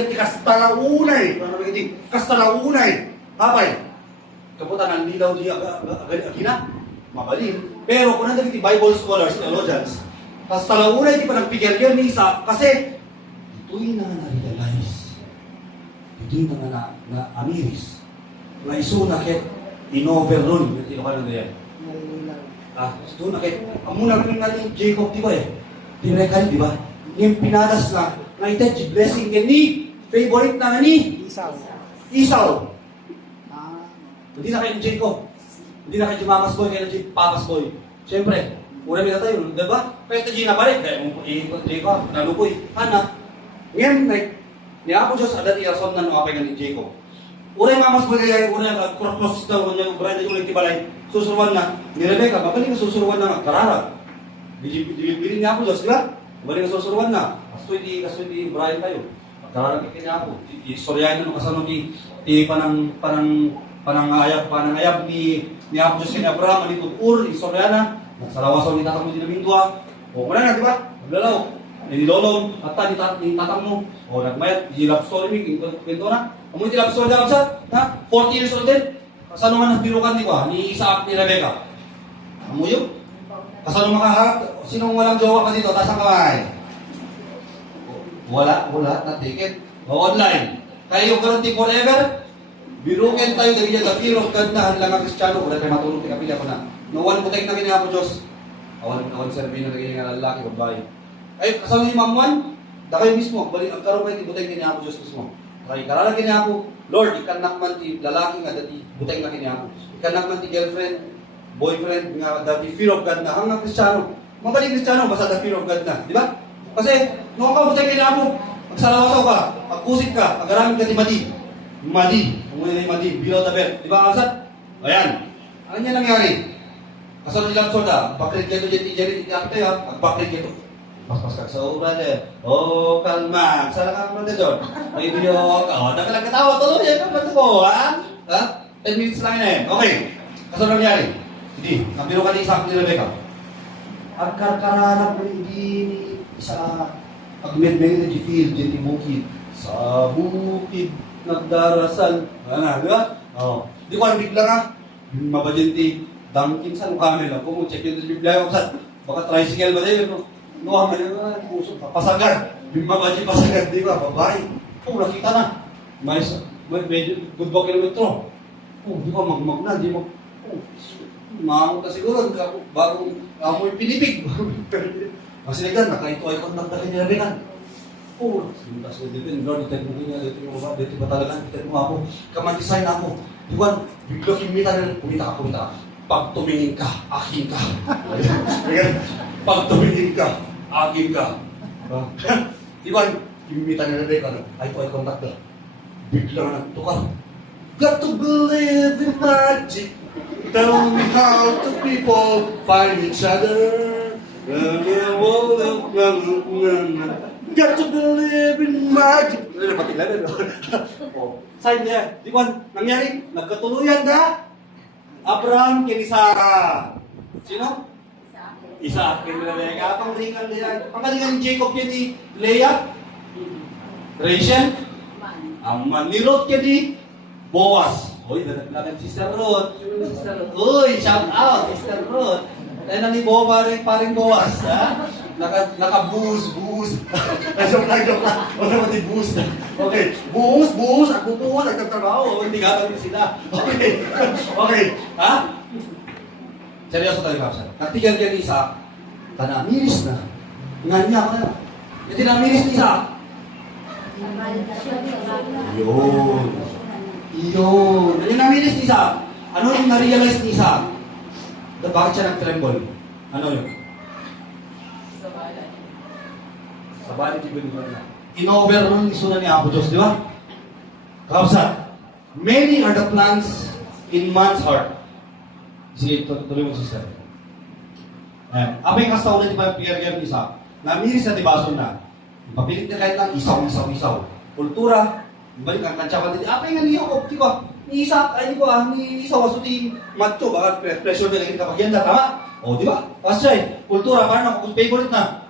di kastalaunay. Kastalaunay. Hapay. Kaputan, ang lilaw di agina. Mabalin. Pero kung nandang Bible scholars, theologians, kastalaunay di pa nagpigyer-ger ni Isa kasi ito'y na na-realize. Ito'y na amiris. Na iso na kaya in-overrule. Ito ka na yan. Ito na kaya. Amuna rin nga ni Jacob, di ba eh? Tinrekay, di ba? Yung pinadas na, ito, blessing yan ni, favorite na ni Isaw. Hindi na kayo ni Jacob. Hindi na kayo ni Mamas Boy, kaya ni Papas Boy. Siyempre, una na tayo, di ba? Kaya ito na balik, kaya Jacob, nalukoy. Hana, ngayon, ni Apo Diyos, adat irason na nung apay ni Jacob. Una yung Mamas Boy, kaya una yung cross daw, yung brand yung tibalay, susuruan na. Ni Rebecca, babalik na susuruan na kararag. Bilin ni Apo Diyos, di ba? Babalik na susuruan na. Kastoy di Brian tayo. Kararag kaya Apo. Istoryahin na nung kasano ni panangayab ni Apo Diyos kanya Abraham, manitong istorya na. Nagsalawasaw ni tatang mo dinamindua. O, wala na, di ba? Naglalaw. Nilolong, at ni tatang mo. O, nagmayat, di love story mi, kwento na. Amoy di love story na kapsa, ha? 40 years old din. Kasano nga nagbirukan di ba? Ni Isaac, ni Rebecca. Amoy yun? Kasano makaharap? Sinong walang jowa pa dito? Taas ang kamay. Wala, na ticket. O, online. Kayo guarantee forever. Birukin tayo dahil yan, the fear of God na, hanlang ang Kristiyano, wala tayo matulog, kapilya ko na. Nawan putek na kanya po Diyos. Awan serbi na kanya nga lalaki, babae. Ay, kasama yung mamuan, da kayo mismo, balik ang karoon kayo, butek kanya po Diyos mismo. Okay, karalan kanya po, Lord, ikanak man ti lalaki nga dati, butek na kanya po. Ikanak man ti girlfriend, boyfriend, nga dati fear of God na, hangang Kristiyano. Mabalik Kristiyano, basta the fear of God na, di ba? Kasi, nung ka butek kanya po, magsalawasaw ka, pagpusit ka, agaramit ka ti Madi, kung muna yung Madi, below the belt. Di ba, Kalsat? Ayan. Ano niya nangyari? Kasano silang soda, bakrit kayo dyan, agpakrit kayo. Paspas ka sa brother. Oh, kalma. Sana ka, brother John. May video ka. Oh, nakalang katawa. Tuloy yan, brother ko, ha? Ha? 10 minutes lang yan eh. Okay. Kaso nangyari? Hindi. Nabiro ka ni Isaac ni Rebecca. Ang karkararap ng hindi sa pagmedmede di field, di bukid. Sa bukid, nagdarasal. Ano, di ba? Oh. Di ko alam bigla nga. Mabadinti. Dangkin sa mukha nila. Kung check yun sa Biblia ko sa baka tricycle ba din? No, puso, papasagan. Bimabadji pasagan, di ba? Babae. Oh, nakita na. May medyo good 2 kilometro. Oh, di ba? Magmag na, di ba? Oh, maamot na siguro. Bagong amoy pinipig. Kasi nagan, nakaito ay kontaktakin niya rin. Oh, sintas ko dito. Lord, dito mo niya. Dito mo ba? Dito ba talaga? Dito mo ako. Kaman-design ako. Di ba? Bigla kimita na. Pumita ka. Pag tumingin ka, akin ka. Pag tumingin ka, akin ka. Di ba? Kimita na Rebecca. Ay ko ay kontakta. Bigla na nagtukar. Got to believe in magic. Tell me how the people find each other. Got to believe in magic. Pati na rin. Sign niya. Di ba? Nangyari? Nagkatuluyan na. Abraham kini Sarah. Sino? Isaac kini Rebecca. Panglingan niya. Panglingan ni Jacob kini Leah. Rachel. Aman ni Ruth kini Boaz. Uy, naglagan si Sister Ruth. Uy, shout out, Sister Ruth. Ay na ni paring Boaz, ha? Naka-boost. Joke lang. Wala naman yung boost. Okay, boost. Ako po, nagtatrabaho. Hindi ka kami sila. Okay. Ha? Seryoso tayo, Kapsan. Nagtigan ka ni Isaac. Tanamiris na. Nga niya ka na. Yung tinamiris ni Isaac. Yun. Yung namiris ni Isaac. Ano yung na-realize ni Isaac? Bakit siya nag-tremble? Ano yun? Sa bahay di ba na? In-overrule ni Sunan ni Apo Diyos, di ba? Kapsa, many are the plans in man's heart. Sige, tuloy mo sister. Ayan. Apa yung kasaw na di ba Pierre ni Isaac? Namiris na dibason na. Papilit na kahit lang isaw. Kultura, balik ang kansya ka din. Apa yung naliyok, di ba? Ni Isaac, ay di ba? Ni Isaw, kaso di macho, baka pressure na lagi kapag yan na, tama? O, di ba? Kasi siya kultura, parang ako favorite na.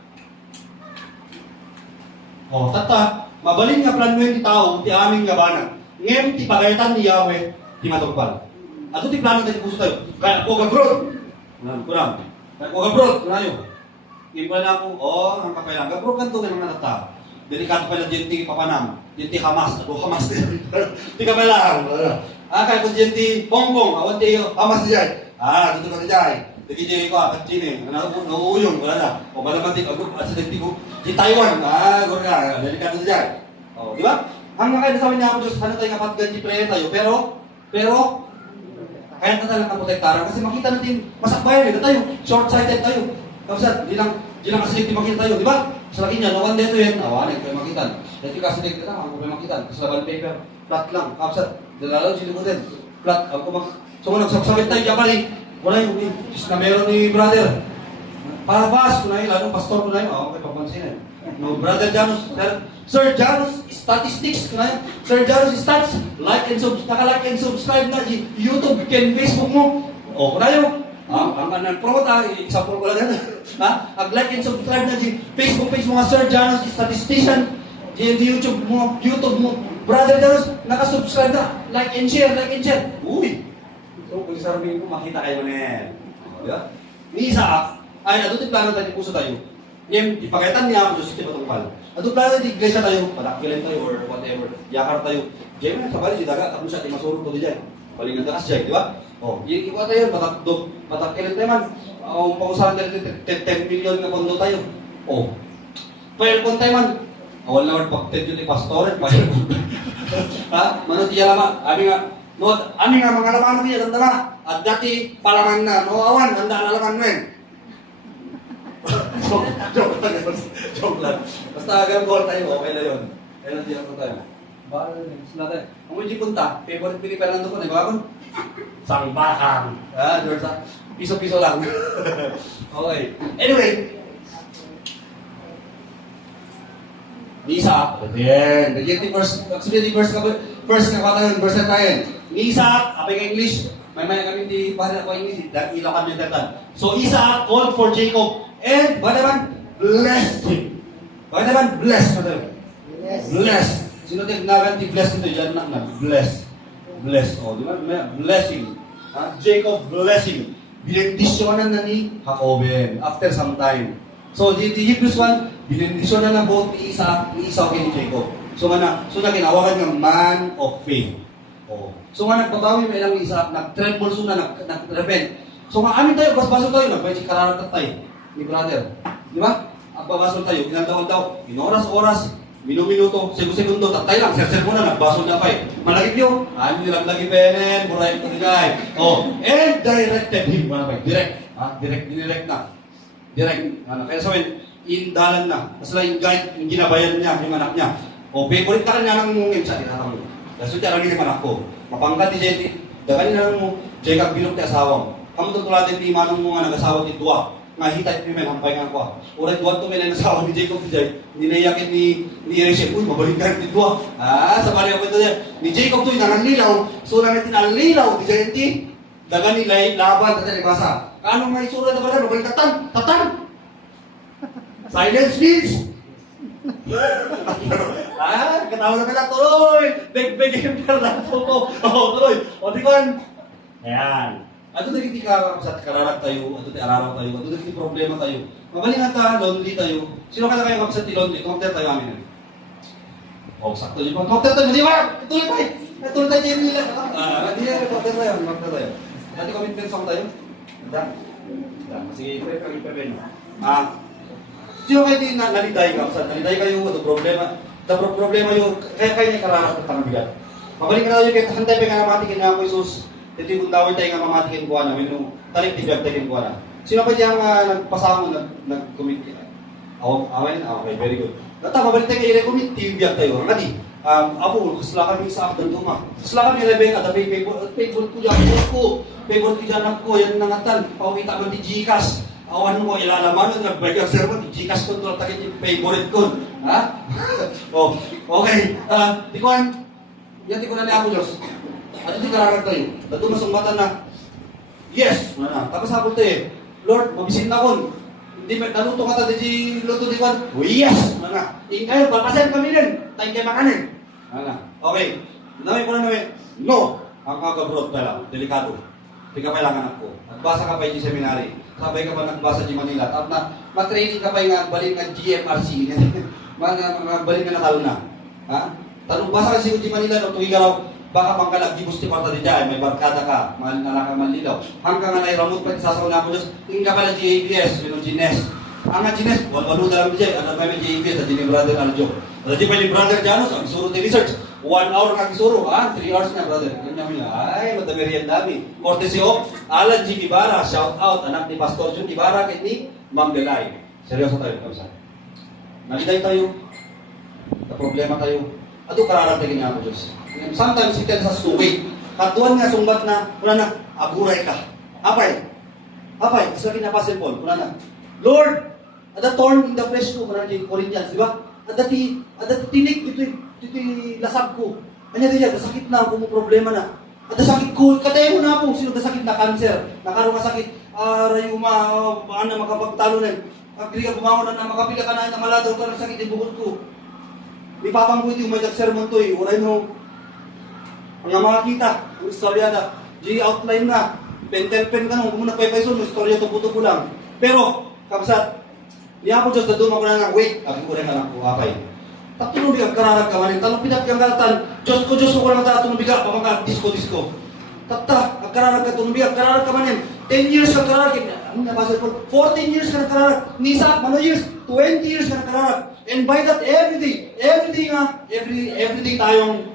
O, tata, mabalin nga plan mo yung tao, ti aming nga banang. Ngayon, ti pagayatan ni Yahweh, ti matugpal. Ato ti plano tayo gusto tayo. Kaya ako gabrod. Kurang. Kaya ako gabrod. Kunayo. Iba na ako, ang kapailan. Gabrod kanto ng mga nata. Delikado pala dyan ti papanam. Dyan ti Hamas. Ako Hamas din. Ti kapailan. Kaya ko dyan ti Hong Kong. Awan ti Hamas dyan. Dito ka dyan. Dagi dyan ko, katsine. Nauuyong. Wala na. O malaman ti, at sa dagti ko. Di Taiwan. Gawin na. Delikado dyan. O, di ba? Ang mga sabi niya ako, Diyos, ano tayo kapag ganyan prayer tayo. Pero, kaya na talagang protektaran. Kasi makita natin, masakbayan. Ito tayo. Short-sighted tayo. Kapsat, di lang kasi makita tayo. Di ba? Sa laki niya, nawan dito yan. Awanin, kayo makitan. Dito kasi dito lang, ako kayo makitan. Kasi laban paper, flat lang. Kapsat, dalalaw, silimutin. Flat. So, kung nagsabsabit tayo, diyan pali. Wala yung, just na meron ni brother. Para baas, kunahin, lalo, pastor kunahin. Okay, papansinin. No, Brother Janus, Sir Janus Statistics, kunahin. Sir Janus Stats, naka-like and subscribe na, YouTube, Facebook mo. O, kunahin. Ang promote, example ko lang yan. Ag-like and subscribe na di Facebook page mo nga Sir Janus Statistician. Di YouTube mo. Brother Janus, naka-subscribe na. Like and share. Uy! So, kung sasabihin ko, makita kayo na yan. Diba? Ni Isaac, ay, adutin plano tayo, puso tayo. Yung ipakaitan niya ako, Diyos, iti patungpal. Adutin plano tayo, iglesia tayo, padakilan tayo, or whatever. Yakar tayo. Diyan mo, sa bali, si daga, tapos siya, di masurog ko diyan. Palingan na kasi siya, di ba? O, yung iba tayo, patakilan tayo man. Ang pausahan tayo, 10 million na pondo tayo. O, payalpon tayo man. Awal naman, pag-10 yun ni Pastore, payalpon. Manot iya lama, ami nga mga laman niya, tanda na. At dati, palaman na, no awan, handa na laman mo yun. Joke lang. Basta agang goal tayo, okay na yun. Kaya lang diyan ko tayo. Bakit sila tayo? Kung hindi punta, favorite Pilipinan nando ko, nagwakon? Sangbakang. Piso-piso lang. Okay. Anyway, Ni Isaac. Then, the verse, actually, the verse na katayon, verse na tayo. Ni Isaac, apay ka English, may kami di bahasa ko English, ilaw kami tatan. So, Isaac called for Jacob, and, ba naman, blessed him. Ba naman, blessed. Yes. Blessed. Sino tignagan ti blessed ito? Yan na, blessed. Blessed. O, di ba? Blessing. Jacob blessing. Binendisyonan na ni Jacoben after some time. So, the Hebrews 1, binendisyonan na both ni Esau and ni Jacob. So, kinawakan ng man of faith. Oh. So, nagpatawi may lang ni Isaac, nag-tremble nag-repent. So, amin tayo, basbaso tayo, nagpwede kararat tayo, ni brother. Di ba? Ang babasol tayo, ginagawan daw, inoras-oras, minuto, segundo, tatay lang, ser muna, nagbasol na pa eh. Malagip nyo, ano nilang lagi penen, buray ito ni guy. Oh, and directed him, mga pa, direct na. Direct, kaya sabihin, indalan na. Kasi lang yung guide, yung ginabayan niya, yung anak niya. O, favorite ka rin niya ng mungin sa itatang mo. Kasi siya lang yung anak ko. Mapangkat ni Jetty, daganin na lang mo, Jacob bilog ti asawang. Kamu tutulatin di manong mo nga nag-asawa ti Dua. Nga hitay ni men, hampay nga ko. Uray duwan to men ang asawa ni Jacob ti Jay. Ninayakit ni Elisha, uy, mabalik ka ti Dua. Sa bali ako ito niya. Ni Jacob to, nanganlilaw. So na natin nanlilaw, ti Jetty. Dagan nila, laban, tatay nagbasa. Kano nga isura na ba? Mabalik tatan! Silence means katawa na pala, tuloy! Beg yung pera po. Tuloy. O, di kon. Ayan. Ato nagiti ka sa kararap tayo, ato ti araraw tayo, ato nagiti problema tayo. Mabalingan ta, lonely tayo. Sino ka na kayo kapsat ti lonely? Compter tayo amin. O, sakto yun. Compter tayo, di ba? Tuloy tayo. Tuloy tayo yung nila. Hindi na, compter tayo. Dati commitment song tayo. Sige, pwede. Sino kayo din naliday ka? Naliday kayo, ito problema. The problema yung, kaya kayo kararap ng tangabigat. Mabalik na tayo kaya hantay pa nga namatikin na ako, Isus. Ito yung dawin tayo nga mamatikin ko na, minung talik tibiyag tayo ko na. Sino pa diyang nagpasamo, nag-commit? Awen? Okay, very good. Nata, mabalik tayo kayo, i-recommit, tibiyag tayo. Ang adi, Apo, kasla kami sa akdan tuma. Kasla kami Rebecca, the favorite ko dyan, favorite ko dyan ko, yan nangatan, pawita man di Gcash. Awan mo, ilalaman nun, nag-break ang sermon, di Gcash ko ito, takit yung favorite ko. Ha? Oh, okay. Tikuan, yan tikuan na niya ako, Diyos. At hindi karagat tayo. Dato masumbatan na, yes! Tapos hapon tayo, Lord, mabisin na ko. Hindi ba, naluto ka tayo di luto di kwan? Oh, yes! Ngayon, papasan kami din. Tayo kayo makanin. Okay. Namin ko na namin, no! Ang kagabrot pala, delikado. Hindi ka kailangan ako. Nagbasa ka pa yung seminary. Sabay ka pa nagbasa di Manila. Tapos na, matraining ka pa yung balik ng GMRC. Balik na natalo na. Ha? Tanong, basa kasi di Manila, no, tuwi ka raw, baka pangkalag, di gusti parta di dyan, may barkada ka, malala ka manlilaw. Hanggang nga nairamot pa, sasaw na ako Diyos, tingin ka pala GABS, yung Gines. Ang nga Gines, walo na lang dyan, ano may GABS, at ni brother Aljo. At di pa ni brother Janos, ang isuro ni research, 1 hour kang isuro, 3 hours na brother. Ganyan niya, ay, madami riyan dami. Courtesy of Alan G. Ibarra, shout out, anak ni Pastor Jun Ibarra, kit ni Ma'am Delay. Seryoso tayo, kamsa. Naliday tayo, na problema tayo, ato kararating niya ako Diyos. Sometimes it tells us to wait. Katuan nga sumbat na, wala na, aburay ka. Apay, isa kinapasin Paul, wala na. Lord, at the thorn in the flesh ko, wala na Corinthians, di ba? At the tinik, dito lasab ko. Kanya din siya, nasakit na, kung problema na. At sakit ko, katayin mo na po, sino nasakit na cancer, nakaroon nga sakit, rayuma, baan na makapagtalo na. Agri ka bumangon na, makapila ka na maladaw ka ng sakit, ibukod ko. Di papangguit yung may sermon to eh, uray mo. Ang makakita, ang istorya na, outline na, pen ka nung, kung muna paypayso, yung istorya tupo-tupo lang. Pero, kapsat, niya ako Diyos, daduma ko na nga, wait, ako ko rin anak ko, apay. Tapos biga, kararag ka manin, talong pinat kang kalatan, Diyos ko ko lang tatong biga, pamangka, disco. Tapta, kararag ka, tunubiga, kararag ka manin, 10 years ka kararag, ano nabasa ko, 14 years ka kararag, nisa, mano years, 20 years ka kararag. And by that, every day tayong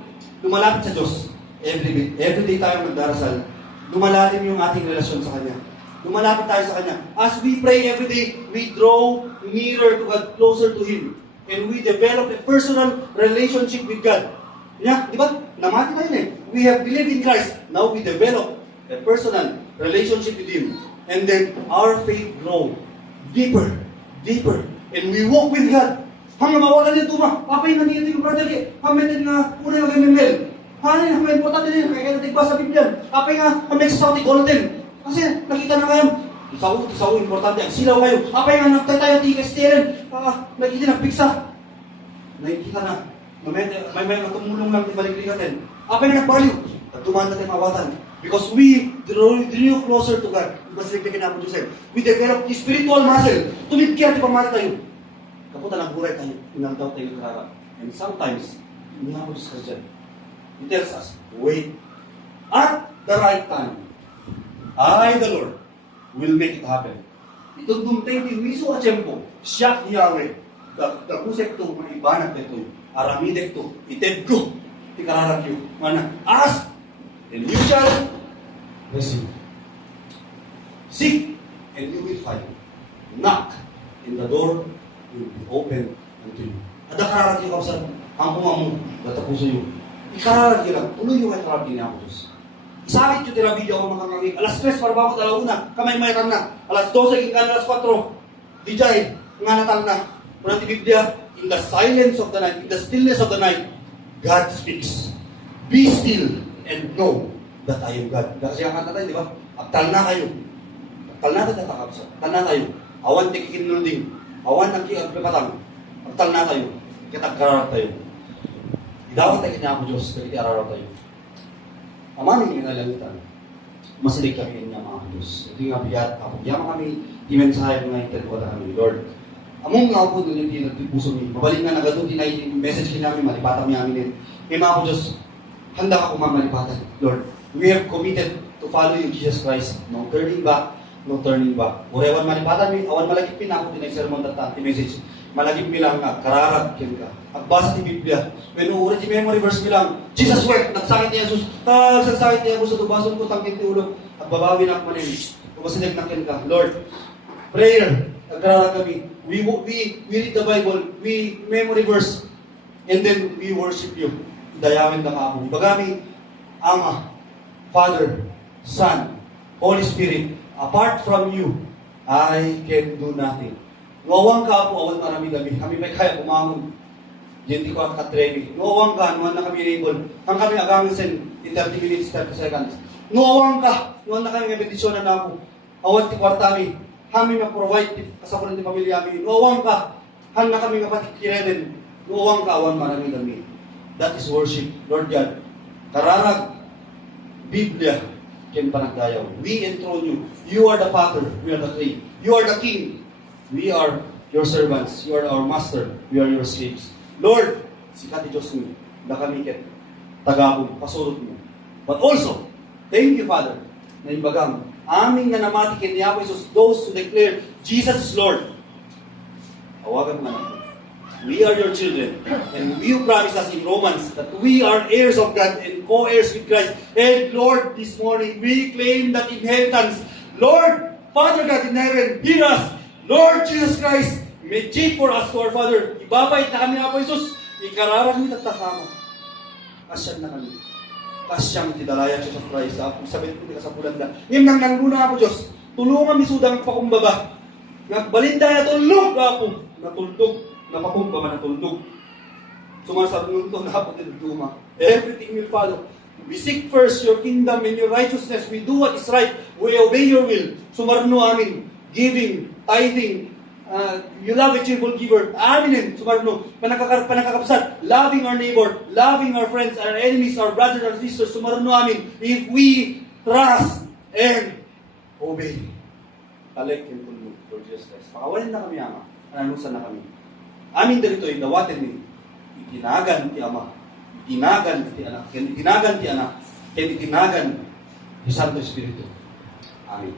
lumalapit sa Diyos. Every day tayong magdarasal. Lumalalim yung ating relasyon sa Kanya. Lumalapit tayo sa Kanya. As we pray every day, we draw nearer to God, closer to Him. And we develop a personal relationship with God. Yeah, di ba? Namati tayo eh. We have believed in Christ. Now we develop a personal relationship with Him. And then our faith grow deeper. And we walk with God Hanggang mawalan niya tuma. Apay na niya yung brother eh. Hamitin nga, una yung MML. Hanin, hanggang importante din. Kaya kaya natigba sa Biblia. Apay nga, hamitin sa Saudi Golden. Kasi nakita na kayo. Isaw, importante. Ang silaw kayo. Apay nga, nagtatayo tikas tiyan. Nakikita na, piksa. Nakikita na. May tumulong lang ibalik-likatin. Apay nga, nagpaliw. At tumahan natin mawatan. Because we drew closer to God. Mas nagpigin na po Diyos. We develop the spiritual muscle. Tumigkir, di pa mali tayo. Kaputa ng buray tayo. Inang daw tayo karara. And sometimes, hindi na po Diyos Christian. He tells us, wait. At the right time, I, the Lord, will make it happen. Itong dumtay ti wiso a tiyempo, siyak Yahweh. Dakusek to, maibanag dito. Aramidek to, ited ko. Ikararag yun. Mana, ask, and you shall receive. Seek, and you will find. Knock, and the door will be open unto you. Ada kararag yun kausan, ang kumamu, datapuso yun. Ikararag yun lang, tuloy yung ikararag yun ako Diyos. Isakit yung tirabidyo ako makakangig. Alas 3, para ba ako talauna, kamay-may na. Alas 12, ikan alas 4. Dijay, nga natal na. Pero ang Biblia, in the silence of the night, in the stillness of the night, God speaks. Be still and know that I am God. Kasi ang kanta tayo, di ba? Aktal na kayo. Aktal na tayo takapsa. Aktal na kayo. Awan tikikinulding. Awan ang kiagpapatang. Aktal na kayo. Kitagkararap tayo. Idawat tayo kanya ako Diyos. Kaya tayo. Amaning inalangitan. Masilig kami niya mga Diyos. Ito yung abiyat. Yaman kami. Imensahe mga interwala kami. Lord. Among nga po doon yung tinagpuso niyo. Mabalik nga nagadun tinay message niya namin. Malipatan niya amin din. Kaya mga Diyos. Handa ako mamalipatan. Lord. We have committed to follow you, Jesus Christ. No turning back. No turning back. Urewan malipatan mi. Awan malagip pinako tinay sermon tata. Message. Malagip bilang nga. Kararag kin ka. Agbasa ti Biblia. When uuri ti memory verse bilang. Jesus wept. Nagsakit ni Jesus. Nagsakit ni Jesus. Tubason ko tangkin ti ulog. Agbabawi na ako manin. Tubasinag na kin ka. Lord. Prayer. Nagkararag kami. We read the Bible. We memory verse. And then we worship you. Dayawin na ka ako. Ibagami. Ama. Father. Son. Holy Spirit. Apart from you, I can do nothing. Nuwawang ka po, awan marami kami. Kami may kaya pumangon. Hindi ko katremi. Nuwawang ka, nuwan na kami enable. Ang kami agamin sen, in 30 minutes, 30 seconds. Nuwawang ka, nuwan na kami may bendisyonan na ako. Awan ti kwartami. Kami ma-provide kasapunan ti pamilya kami. Nuwawang ka, han na kami kapatikiredin. Nuwawang ka, awan marami kami. That is worship, Lord God. Kararag, Biblia, ken panagdayaw. We enthrone you. You are the Father. We are the King. You are the King. We are your servants. You are our Master. We are your slaves. Lord, sikati Diyos mo, na kami ket tagabong, pasurot mo. But also, thank you, Father, na imbagang, aming nga namati ken ni Apo Jesus, those who declare Jesus is Lord. Awagan mo na. We are your children. And you promise us in Romans that we are heirs of God and co-heirs with Christ. And Lord, this morning, we claim that inheritance. Lord, Father God in heaven, hear us. Lord Jesus Christ, mediate for us to our Father. Ibabait na kami, Apo Jesus. Ikararag mi tatakama. Kasyang na kami. Kasyang tidalaya Jesus Christ. Sabihin ko ka sa pulan na. Ngayon nang nangguna, Apo Diyos. Tulungan mi sudang pakumbaba. Nagbalinda na tulog, Apo. Natulog. Napakumba na tulog. Sumasabunod to na Apo tinutuma. Everything will follow. We seek first your kingdom and your righteousness. We do what is right. We obey your will. Sumarno amin. Giving, tithing, you love a cheerful giver. Amin. Sumarno. Panakakapsat. Loving our neighbor. Loving our friends, our enemies, our brothers, our sisters. Sumarno amin. If we trust and obey. Talek and tulog. Lord Jesus Christ. Pakawalin na kami, Ama. Ananusan na kami. Amin dito ay dawatin ni. Itinagan ti Ama. Itinagan ti Anak. Itinagan ti Anak. Itinagan ti Santo Espiritu. Amin.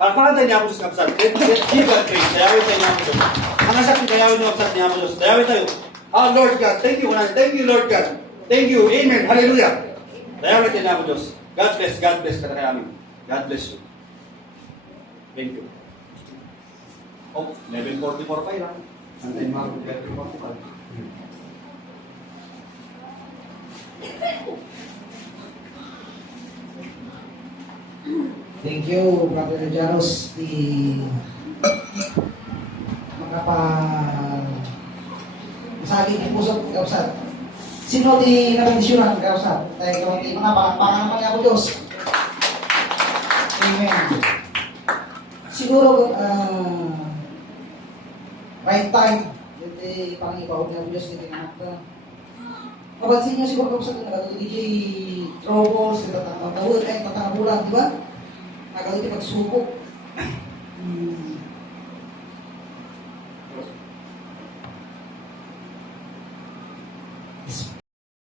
Palakpakan tayo niya ako sa kapsat. Give God praise. Dayawin tayo niya ako Diyos. Ang asak ni dayawin niya kapsat niya ako Diyos. Dayawin tayo. Lord God. Thank you. Thank you, Lord God. Thank you. Amen. Hallelujah. Dayawin tayo niya ako Diyos. God bless. God bless ka na kaya amin. God bless you. Thank you. Oh, 11:44 pa lang. Antayin mo ako. 11:45. Thank you, Brother Janos. Makapag nagiging pusot kausap. Sino di nabendisyonan kausap? Tayo kawang di mga palakpakan naman niya ako Diyos. Amen. Siguro, right time, hindi pangibaw niya ako Diyos, hindi naman ka. Kapansin niyo siguro kausap na nakatuloy DJ Troubles, tatangabulan, di ba? Nakatuloy pagsubok.